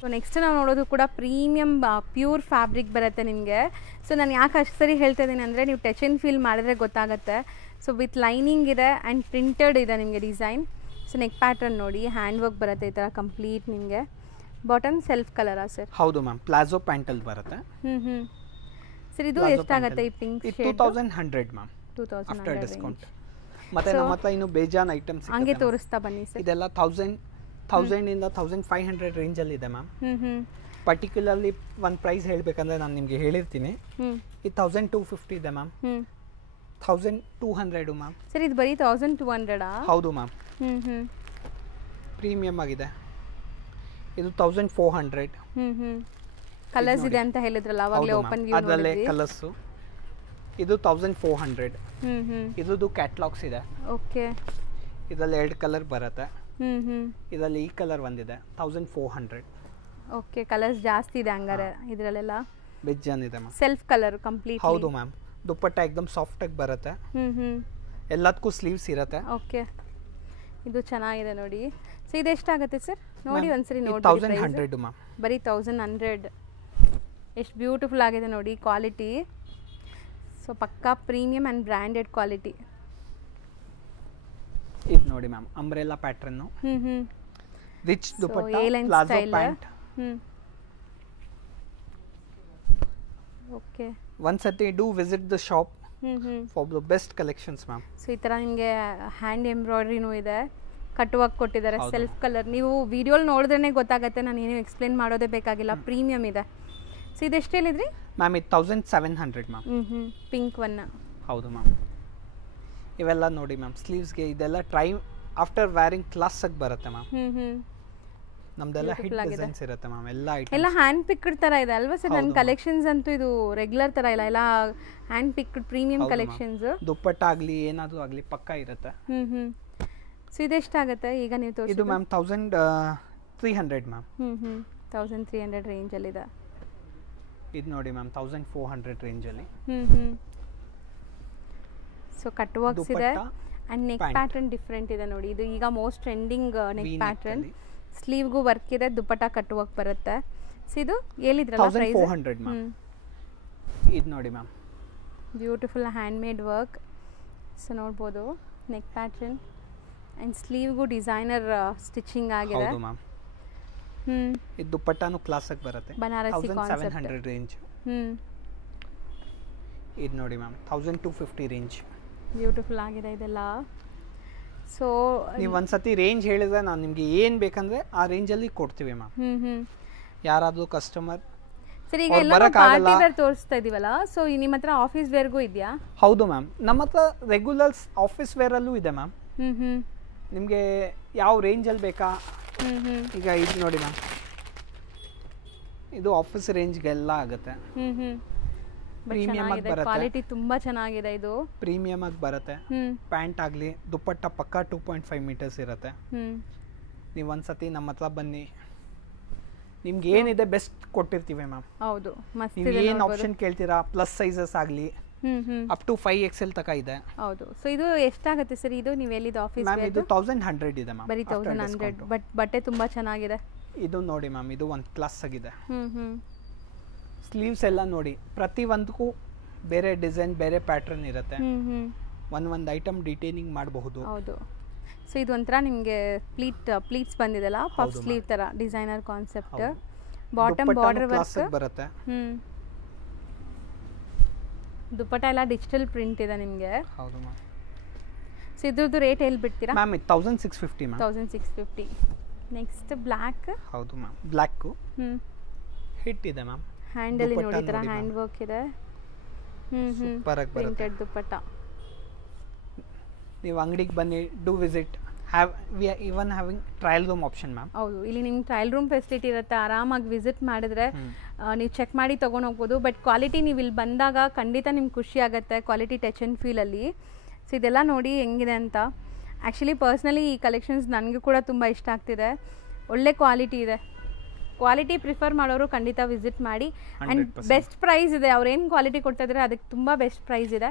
ಸೊ ನೆಕ್ಸ್ಟ್ ನಾವು ನೋಡೋದು ಕೂಡ ಪ್ರೀಮಿಯಂ ಪ್ಯೂರ್ ಫ್ಯಾಬ್ರಿಕ್ ಬರುತ್ತೆ ನಿಮಗೆ. ಸೊ ನಾನು ಯಾಕೆ ಅಷ್ಟು ಸರಿ ಹೇಳ್ತಾ ಇದ್ದೀನಿ ಅಂದರೆ ನೀವು ಟಚ್ ಆ್ಯಂಡ್ ಫೀಲ್ ಮಾಡಿದ್ರೆ ಗೊತ್ತಾಗುತ್ತೆ. ಸೊ ವಿತ್ ಲೈನಿಂಗ್ ಇದೆ ಆ್ಯಂಡ್ ಪ್ರಿಂಟೆಡ್ ಇದೆ ನಿಮಗೆ ಡಿಸೈನ್. ಸೊ ನೆಕ್ ಪ್ಯಾಟರ್ನ್ ನೋಡಿ, ಹ್ಯಾಂಡ್ ವರ್ಕ್ ಬರುತ್ತೆ ಈ ಥರ ಕಂಪ್ಲೀಟ್ ನಿಮಗೆ. ಬಾಟಮ್ ಸೆಲ್ಫ್ ಕಲರಾ ಸರ್? ಹೌದು ಮ್ಯಾಮ್, ಪ್ಲಾಜೋ ಪ್ಯಾಂಟಲ್ಲಿ ಬರುತ್ತೆ. ಸರ್ ಇದು ಎಷ್ಟಾಗುತ್ತೆ ಈ pink shade? 2100 ma'am, 2100 after discount. ಮತ್ತೆ ನಮ್ಮ ಹತ್ರ ಇನ್ನು ಬೇಜಾನ್ ಐಟಮ್ಸ್ ಹಂಗೆ ತೋರಿಸ್ತಾ ಬನ್ನಿ ಸರ್. ಇದೆಲ್ಲ 1000 ಇಂದ 1500 ರೇಂಜಲ್ಲಿ ಇದೆ ಮ್ಯಾಮ್. ಪರ್ಟಿಕ್ಯುಲರ್ಲಿ ಒಂದು ಪ್ರೈಸ್ ಹೇಳಬೇಕಂದ್ರೆ ನಾನು ನಿಮಗೆ ಹೇಳಿರ್ತೀನಿ. ಇದು 1250 ಇದೆ ಮ್ಯಾಮ್. 1200 ಮ್ಯಾಮ್. ಸರ್ ಇದು ಬರೀ 1200? ಹೌದು ಮ್ಯಾಮ್. ಪ್ರೀಮಿಯಂ ಆಗಿದೆ. ಇದು 1400. ಕಲರ್ಸ್ ಇದೆ ಅಂತ ಹೇಳಿದ್ರಲ್ಲ ಅವಾಗಲೇ ಓಪನ್ ವ್ಯೂ ಅದರಲ್ಲೇ ಕಲರ್ಸ್. ಇದು 1400. ಇದು ಕ್ಯಾಟಲಾಗ್ಸ್ ಇದೆ. ಓಕೆ. ಇದರಲ್ಲಿ 2 ಕಲರ್ ಬರುತ್ತೆ. ಇದರಲ್ಲಿ ಈ ಕಲರ್ ಒಂದಿದೆ, 1400. ಓಕೆ, ಕಲರ್ಸ್ ಜಾಸ್ತಿ ಇದೆ ಹಂಗಾರೆ ಇದರಲ್ಲೆಲ್ಲ. ಬೆಜ್ಜನ್ ಇದೆ ಮ್ಯಾಮ್. Self colour complete. ಹೌದು ಮ್ಯಾಮ್. ದುಪಟ್ಟ ಎಕ್ದಮ್ ಸಾಫ್ಟ್ ಆಗಿ ಬರುತ್ತೆ. ಎಲ್ಲದಕ್ಕೂ ಸ್ಲೀವ್ಸ್ ಇರುತ್ತೆ. ಓಕೆ, ಇದು ಚೆನ್ನಾಗಿದೆ ನೋಡಿ. ಸೊ ಇದು ಎಷ್ಟಾಗುತ್ತೆ ಸರ್? ನೋಡಿ ಒಂದ್ಸರಿ ನೋಡಿ. 1100 ಮ್ಯಾಮ್. ಬರೀ 1100. ಎಷ್ಟು ಬ್ಯೂಟಿಫುಲ್ ಆಗಿದೆ ನೋಡಿ ಕ್ವಾಲಿಟಿ. ಸೊ ಪಕ್ಕಾ ಪ್ರೀಮಿಯಂ ಆ್ಯಂಡ್ ಬ್ರ್ಯಾಂಡೆಡ್ ಕ್ವಾಲಿಟಿ. ಇದು ನೋಡಿ ma'am, umbrella pattern. Rich dupatta, palazzo pant. Okay, ಒಂದ್ಸತಿ do visit the shop for the best collections ma'am. So ಈ ಥರ ನಿಮಗೆ ಹ್ಯಾಂಡ್ ಎಂಬ್ರಾಯ್ಡ್ರಿನೂ ಇದೆ, ಕಟ್ಟುವಾಗ ಕೊಟ್ಟಿದ್ದಾರೆ ಸೆಲ್ಫ್ ಕಲರ್. ನೀವು ವಿಡಿಯೋಲಿ ನೋಡಿದ್ರೇ ಗೊತ್ತಾಗುತ್ತೆ, ನಾನು ಏನು ಎಕ್ಸ್ಪ್ಲೇನ್ ಮಾಡೋದೇ ಬೇಕಾಗಿಲ್ಲ. ಪ್ರೀಮಿಯಂ ಇದೆ. ಸೊ ಇದು ಎಷ್ಟು ಹೇಳಿದ್ರಿ ಮ್ಯಾಮ್? ಇದು 1700 ಮ್ಯಾಮ್. Pink one. ಹೌದು ಮ್ಯಾಮ್. ಇವೆಲ್ಲ ನೋಡಿ ಮ್ಯಾಮ್, ಸ್ಲೀವ್ಸ್ಗೆ ಇದೆಲ್ಲ ಟ್ರೈ ಆಫ್ಟರ್ ವ್ಯಾರಿಂಗ್ ಕ್ಲಾಸ್ ಆಗಿ ಬರುತ್ತೆ ಮ್ಯಾಮ್. ನಮ್ದೆಲ್ಲ ಹಿಟ್ ಡಿಸೈನ್ಸ್ ಇರುತ್ತೆ ಮ್ಯಾಮ್. ಎಲ್ಲ ಹ್ಯಾಂಡ್ ಪಿಕ್ಡ್ ತರ ಇದೆ ಅಲ್ವಾ ಸರ್? ನನ್ನ ಕಲೆಕ್ಷನ್ಸ್ ಅಂತೂ ಇದು ರೆಗ್ಯುಲರ್ ತರ ಇಲ್ಲ, ಎಲ್ಲ ಹ್ಯಾಂಡ್ ಪಿಕ್ಡ್ ಪ್ರೀಮಿಯಂ ಕಲೆಕ್ಷನ್ಸ್. ದುಪ್ಪಟ್ಟ ಆಗಲಿ ಏನಾದರೂ ಆಗಲಿ ಪಕ್ಕಾ ಇರುತ್ತೆ. ಸೊ ಇದು ಎಷ್ಟಾಗುತ್ತೆ ಈಗ ನೀವು ತೋರಿಸಿ? ಇದು ಮ್ಯಾಮ್ 1300 ಮ್ಯಾಮ್. 1300 ರೇಂಜಲ್ಲಿ ಇದೆ. ಇದು ನೋಡಿ ಮ್ಯಾಮ್, 1400 ರೇಂಜಲ್ಲಿ. ಸೊ ಕಟ್ ವರ್ಕ್ಸ್ ಇದೆ ಆ್ಯಂಡ್ ನೆಕ್ ಪ್ಯಾಟರ್ನ್ ಡಿಫ್ರೆಂಟ್ ಇದೆ ನೋಡಿ. ಇದು ಈಗ ಮೋಸ್ಟ್ ಟ್ರೆಂಡಿಂಗ್ ನೆಕ್ ಪ್ಯಾಟರ್ನ್. ಸ್ಲೀವ್ಗೂ ವರ್ಕ್ ಇದೆ, ದುಪಟ್ಟ ಕಟ್ ವರ್ಕ್ ಬರುತ್ತೆ. ಸೊ ಇದು ಹೇಳಿದ್ರಲ್ಲ ಪ್ರೈಸ್? 1400 ಮ್ಯಾಮ್. ಇದು ನೋಡಿ ma'am, beautiful hand made work. So ನೋಡ್ಬೋದು ನೆಕ್ ಪ್ಯಾಟರ್ನ್ ಆ್ಯಂಡ್ ಸ್ಲೀವ್ಗೂ ಡಿಸೈನರ್ ಸ್ಟಿಚಿಂಗ್ ಆಗಿದೆ. ಹೌದು ಮ್ಯಾಮ್. ಇದು ದುಪಟ್ಟಾನು ಕ್ಲಾಸ್ ಆಗಿ ಬರುತ್ತೆ. ಬನಾರಸಿ 1700 ರೇಂಜ್. ಇದು ನೋಡಿ ಮ್ಯಾಮ್, 1250 ರೇಂಜ್. ಬ್ಯೂಟಿಫುಲ್ ಆಗಿದೆ ಇದೆಲ್ಲ. ಸೊ ನೀವು ಒಂದ್ಸತಿ ರೇಂಜ್ ಹೇಳಿದ್ರೆ ನಾನು ನಿಮಗೆ ಏನು ಬೇಕಂದ್ರೆ ಆ ರೇಂಜಲ್ಲಿ ಕೊಡ್ತೀವಿ ಮ್ಯಾಮ್. ಯಾರಾದರೂ ಕಸ್ಟಮರ್ ಸರ್ ಈಗ ಎಲ್ಲ ಪಾರ್ಟಿ ವೇರ್ ತೋರಿಸ್ತಾ ಇದೀವಲ್ಲ, ಸೊ ನಿಮ್ಮ ಹತ್ರ ಆಫೀಸ್ ವೇರ್ಗೂ ಇದೆಯಾ? ಹೌದು ಮ್ಯಾಮ್, ನಮ್ಮ ಹತ್ರ ರೆಗ್ಯುಲರ್ ಆಫೀಸ್ ವೇರಲ್ಲೂ ಇದೆ ಮ್ಯಾಮ್. ನಿಮಗೆ ಯಾವ ರೇಂಜಲ್ಲಿ ಬೇಕಾ? ಈಗ ಇದು ನೋಡಿ ಮ್ಯಾಮ್, ಇದು ಆಫೀಸ್ ರೇಂಜ್ಗೆಲ್ಲ ಆಗುತ್ತೆ. ಪ್ರೀಮಿಯಂ ಆಗಿ ಬರುತ್ತೆ. ಕ್ವಾಲಿಟಿ ತುಂಬಾ ಚೆನ್ನಾಗಿದೆ. ಇದು ಪ್ರೀಮಿಯಂ ಆಗಿ ಬರುತ್ತೆ. ಪ್ಯಾಂಟ್ ಆಗಲಿ ದುಪ್ಪಟ್ಟ ಪಕ್ಕ 2.5 ಮೀಟರ್ಸ್ ಇರುತ್ತೆ. ನೀವು ಒಂದ್ಸತಿ ನಮ್ಮ ಹತ್ರ ಬನ್ನಿ, ನಿಮ್ಗೆ ಏನಿದೆ ಬೆಸ್ಟ್ ಕೊಟ್ಟಿರ್ತೀವಿ ಮ್ಯಾಮ್. ಹೌದು, ಮಸ್ತ್ ಇದೆ. ನೀವು ಏನು ಆಪ್ಷನ್ ಕೇಳ್ತೀರಾ, ಪ್ಲಸ್ ಸೈಜಸ್ ಆಗಲಿ ಅಪ್ ಟು 5XL ತಕ ಇದೆ. ಹೌದು. ಸೊ ಇದು ಎಷ್ಟಾಗುತ್ತೆ ಸರ್? ಇದು ನೀವು ಎಲ್ಲಿದೆ ಆಫೀಸ್? ಮ್ಯಾಮ್ ಇದು 1100 ಇದೆ ಮ್ಯಾಮ್. ಬರೀ 1100. ಬಟ್ ಬಟ್ಟೆ ತುಂಬಾ ಚೆನ್ನಾಗಿದೆ. ಇದು ನೋಡಿ ಮ್ಯಾಮ್, ಇದು ಒಂದು ಕ್ಲಾಸ್ ಆಗಿದೆ. ಹ್ಞೂ ಸ್ಲೀವ್ಸ್ ಎಲ್ಲ ನೋಡಿ, ಪ್ರತಿ ಒಂದಕ್ಕೂ ಬೇರೆ ಡಿಸೈನ್, ಬೇರೆ ಪ್ಯಾಟ್ರನ್ ಇರುತ್ತೆ. ಒಂದು ಐಟಮ್ ಡಿಟೈನಿಂಗ್ ಮಾಡಬಹುದು. ಹೌದು. ಸೊ ಇದು ಒಂಥರ ನಿಮಗೆ ಪ್ಲೀಟ್ಸ್ ಬಂದಿದೆಲ್ಲ, ಪಫ್ ಸ್ಲೀವ್ ಥರ designer concept. Bottom border work ಬರುತ್ತೆ. ದುಪ್ಪಟ್ಟ ಎಲ್ಲ ಡಿಜಿಟಲ್ ಪ್ರಿಂಟ್ ಇದೆ ನಿಮಗೆ. ಹೌದು ಮ್ಯಾಮ್. ಸೊ ಇದ್ರದ್ದು ರೇಟ್ ಹೇಳ್ಬಿಡ್ತೀರಾ? ಮ್ಯಾಮ್ ಇದು 1650 ಮ್ಯಾಮ್. 1650. Next black. ಹೌದು ಮ್ಯಾಮ್, ಬ್ಲ್ಯಾಕ್ ಹಿಟ್ ಇದೆ ಮ್ಯಾಮ್. ಹ್ಯಾಂಡಲ್ಲಿ ನೋಡಿ ಈ ಥರ ಹ್ಯಾಂಡ್ ವರ್ಕ್ ಇದೆ. ಸೂಪರ್ ಆಗಿ ಬರುತ್ತೆ. ಪ್ರಿಂಟೆಡ್ ದುಪ್ಪಟ್ಟ. ನೀವು ಅಂಗಡಿಗೆ ಬನ್ನಿ, do visit. We are even having trial room option ma'am. ಹೌದು, ಇಲ್ಲಿ ನಿಮ್ಗೆ ಟ್ರಯಲ್ ರೂಮ್ ಫೆಸಿಲಿಟಿ ಇರುತ್ತೆ. ಆರಾಮಾಗಿ ವಿಸಿಟ್ ಮಾಡಿದ್ರೆ ನೀವು ಚೆಕ್ ಮಾಡಿ ತೊಗೊಂಡು ಹೋಗ್ಬೋದು. ಬಟ್ ಕ್ವಾಲಿಟಿ ನೀವು ಇಲ್ಲಿ ಬಂದಾಗ ಖಂಡಿತ ನಿಮ್ಗೆ ಖುಷಿ ಆಗುತ್ತೆ, ಕ್ವಾಲಿಟಿ ಟಚ್ ಆ್ಯಂಡ್ ಫೀಲಲ್ಲಿ. ಸೊ ಇದೆಲ್ಲ ನೋಡಿ ಹೆಂಗಿದೆ ಅಂತ. ಆ್ಯಕ್ಚುಲಿ ಪರ್ಸ್ನಲಿ ಈ ಕಲೆಕ್ಷನ್ಸ್ ನನಗೂ ಕೂಡ ತುಂಬ ಇಷ್ಟ ಆಗ್ತಿದೆ. ಒಳ್ಳೆ ಕ್ವಾಲಿಟಿ ಇದೆ. ಕ್ವಾಲಿಟಿ ಪ್ರಿಫರ್ ಮಾಡೋರು ಖಂಡಿತ ವಿಸಿಟ್ ಮಾಡಿ. ಆ್ಯಂಡ್ ಬೆಸ್ಟ್ ಪ್ರೈಸ್ ಇದೆ. ಅವ್ರೇನು ಕ್ವಾಲಿಟಿ ಕೊಡ್ತಾ ಇದ್ದಾರೆ ಅದಕ್ಕೆ ತುಂಬ ಬೆಸ್ಟ್ ಪ್ರೈಸ್ ಇದೆ.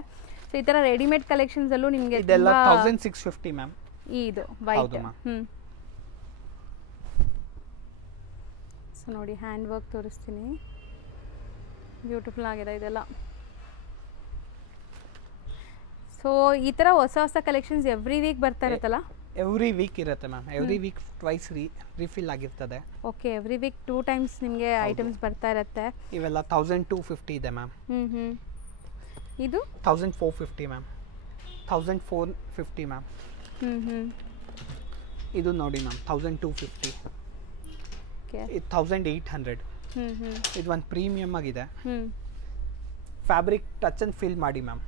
ಸೊ ಈ ಥರ ರೆಡಿಮೇಡ್ ಕಲೆಕ್ಷನ್ಸಲ್ಲೂ ನಿಮಗೆ ಇದೆಲ್ಲ 1650 ಮ್ಯಾಮ್. ಇದು ವೈಟ್. ಸೊ ನೋಡಿ ಹ್ಯಾಂಡ್ ವರ್ಕ್ ತೋರಿಸ್ತೀನಿ, ಬ್ಯೂಟಿಫುಲ್ ಆಗಿದೆ ಇದೆಲ್ಲ. ಸೊ ಈ ಥರ ಹೊಸ ಹೊಸ ಕಲೆಕ್ಷನ್ಸ್ ಎವ್ರಿ ವೀಕ್ ಬರ್ತಾ ಇರುತ್ತಲ್ಲ? ಎವ್ರಿ ವೀಕ್ ಇರುತ್ತೆ ma'am. Every week twice refill ಆಗಿರ್ತದೆ. ಓಕೆ, ಎವ್ರಿ ವೀಕ್ 2 ಟೈಮ್ಸ್ ನಿಮಗೆ ಐಟಮ್ಸ್ ಬರ್ತಾ ಇರುತ್ತೆ. ಇವೆಲ್ಲ 1250 ಇದೆ ಮ್ಯಾಮ್. ಇದು 1450 ಮ್ಯಾಮ್. 1450 ಮ್ಯಾಮ್. ಇದು ನೋಡಿ ಮ್ಯಾಮ್ 1250. ಇದು 1800. ಇದು ಒಂದು ಪ್ರೀಮಿಯಮ್ ಆಗಿದೆ. ಫ್ಯಾಬ್ರಿಕ್ ಟಚ್ ಅಂಡ್ ಫೀಲ್ ಮಾಡಿ ಮ್ಯಾಮ್.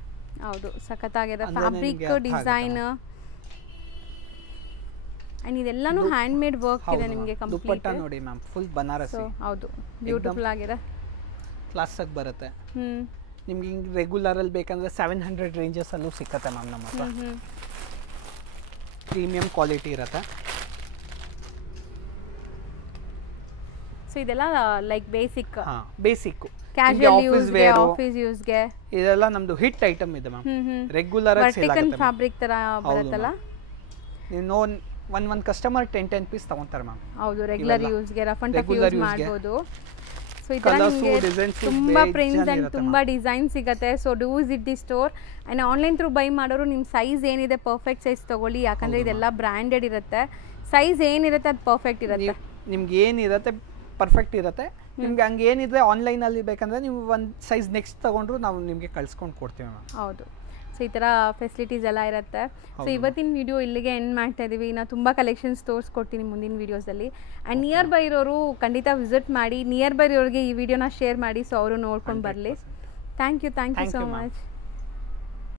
ಹೌದು, ಸಖತ್ತಾಗಿದೆ ಫ್ಯಾಬ್ರಿಕ್ ಡಿಸೈನ್. ಅಂಡ್ ಇದೆಲ್ಲಾನು ಹ್ಯಾಂಡ್ ಮೇಡ್ ವರ್ಕ್ ಇದೆ ನಿಮಗೆ ಕಂಪ್ಲೀಟ್. ದುಪ್ಪಟ್ಟ ನೋಡಿ ಮ್ಯಾಮ್, ಫುಲ್ ಬನಾರಸಿ. ಹೌದು, ಬ್ಯೂಟಿಫುಲ್ ಆಗಿದೆ. ಕ್ಲಾಸ್ ಆಗಿ ಬರುತ್ತೆ. ನಿಮ್ಗೆ ಹಿಂಗೆ ರೆಗ್ಯುಲರ್ ಅಲ್ಲಿ ಬೇಕಂದ್ರೆ 700 ರೇಂಜಸ್ ಅಲ್ಲೂ ಸಿಕ್ಕತ್ತೆ ಮ್ಯಾಮ್ ನಮ್ಮ ಹತ್ರ. ಪ್ರೀಮಿಯಂ ಕ್ವಾಲಿಟಿ ಇರುತ್ತೆ. ಸೊ ಇದೆಲ್ಲ ಲೈಕ್ ಬೇಸಿಕ್, ಬೇಸಿಕ್ ಕ್ಯಾಶುಯಲ್ ಯೂಸ್ಗೆ, ಆಫೀಸ್ ಯೂಸ್ಗೆ. ಇದೆಲ್ಲ ನಮ್ದು ಹಿಟ್ ಐಟಮ್ ಇದೆ ಮ್ಯಾಮ್. ರೆಗ್ಯುಲರ್ ಆಗಿ ಸೇಲ್ ಆಗುತ್ತೆ. ಫ್ಯಾಬ್ರಿಕ್ ತರ ಬರುತ್ತಲ್ಲ. ನೀವು one ಕಸ್ಟಮರ್ 10 ಪೀಸ್ ತಗೊಂತಾರೆ ಮ್ಯಾಮ್. ಹೌದು, ರೆಗ್ಯುಲರ್ ಯೂಸ್ಗೆ ರಫ್ ಅಂಡ್ ಟಫ್ ಯೂಸ್ ಮಾಡಬಹುದು. ಸೊ ಈ ಥರ ನಿಮಗೆ ತುಂಬ ಪ್ರಿಂಟ್ಸ್ ಆ್ಯಂಡ್ ತುಂಬ ಡಿಸೈನ್ ಸಿಗುತ್ತೆ. So do visit the store. And online through buy ಮಾಡೋರು ನಿಮ್ಮ ಸೈಜ್ ಏನಿದೆ ಪರ್ಫೆಕ್ಟ್ ಸೈಜ್ ತೊಗೊಳ್ಳಿ. ಯಾಕಂದರೆ ಇದೆಲ್ಲ ಬ್ರ್ಯಾಂಡೆಡ್ ಇರುತ್ತೆ. ಸೈಜ್ ಏನಿರುತ್ತೆ ಅದು ಪರ್ಫೆಕ್ಟ್ ಇರುತ್ತೆ. ನಿಮ್ಗೆ ಏನಿರುತ್ತೆ ಪರ್ಫೆಕ್ಟ್ ಇರುತ್ತೆ. ನಿಮ್ಗೆ ಹಂಗೆ ಏನಿದೆ ಆನ್ಲೈನಲ್ಲಿ ಬೇಕಂದರೆ ನೀವು ಒಂದು ಸೈಜ್ ನೆಕ್ಸ್ಟ್ ತೊಗೊಂಡ್ರು ನಾವು ನಿಮಗೆ ಕಳ್ಸ್ಕೊಂಡು ಕೊಡ್ತೀವಿ ಮ್ಯಾಮ್. ಹೌದು. ಸೊ ಈ ಥರ ಫೆಸಿಲಿಟೀಸ್ ಎಲ್ಲ ಇರುತ್ತೆ. ಸೊ ಇವತ್ತಿನ ವಿಡಿಯೋ ಇಲ್ಲಿಗೆ ಎಂಡ್ ಮಾಡ್ತಾ ಇದ್ದೀವಿ. ನಾನು ತುಂಬ ಕಲೆಕ್ಷನ್ಸ್ ತೋರಿಸ್ಕೊಡ್ತೀನಿ ಮುಂದಿನ ವೀಡಿಯೋಸಲ್ಲಿ. ಆ್ಯಂಡ್ ನಿಯರ್ ಬೈ ಇರೋರು ಖಂಡಿತ ವಿಸಿಟ್ ಮಾಡಿ. ನಿಯರ್ ಬೈ ಇರೋರಿಗೆ ಈ ವಿಡಿಯೋನ ಶೇರ್ ಮಾಡಿ, ಸೊ ಅವರು ನೋಡ್ಕೊಂಡು ಬರಲಿ. Thank you so much.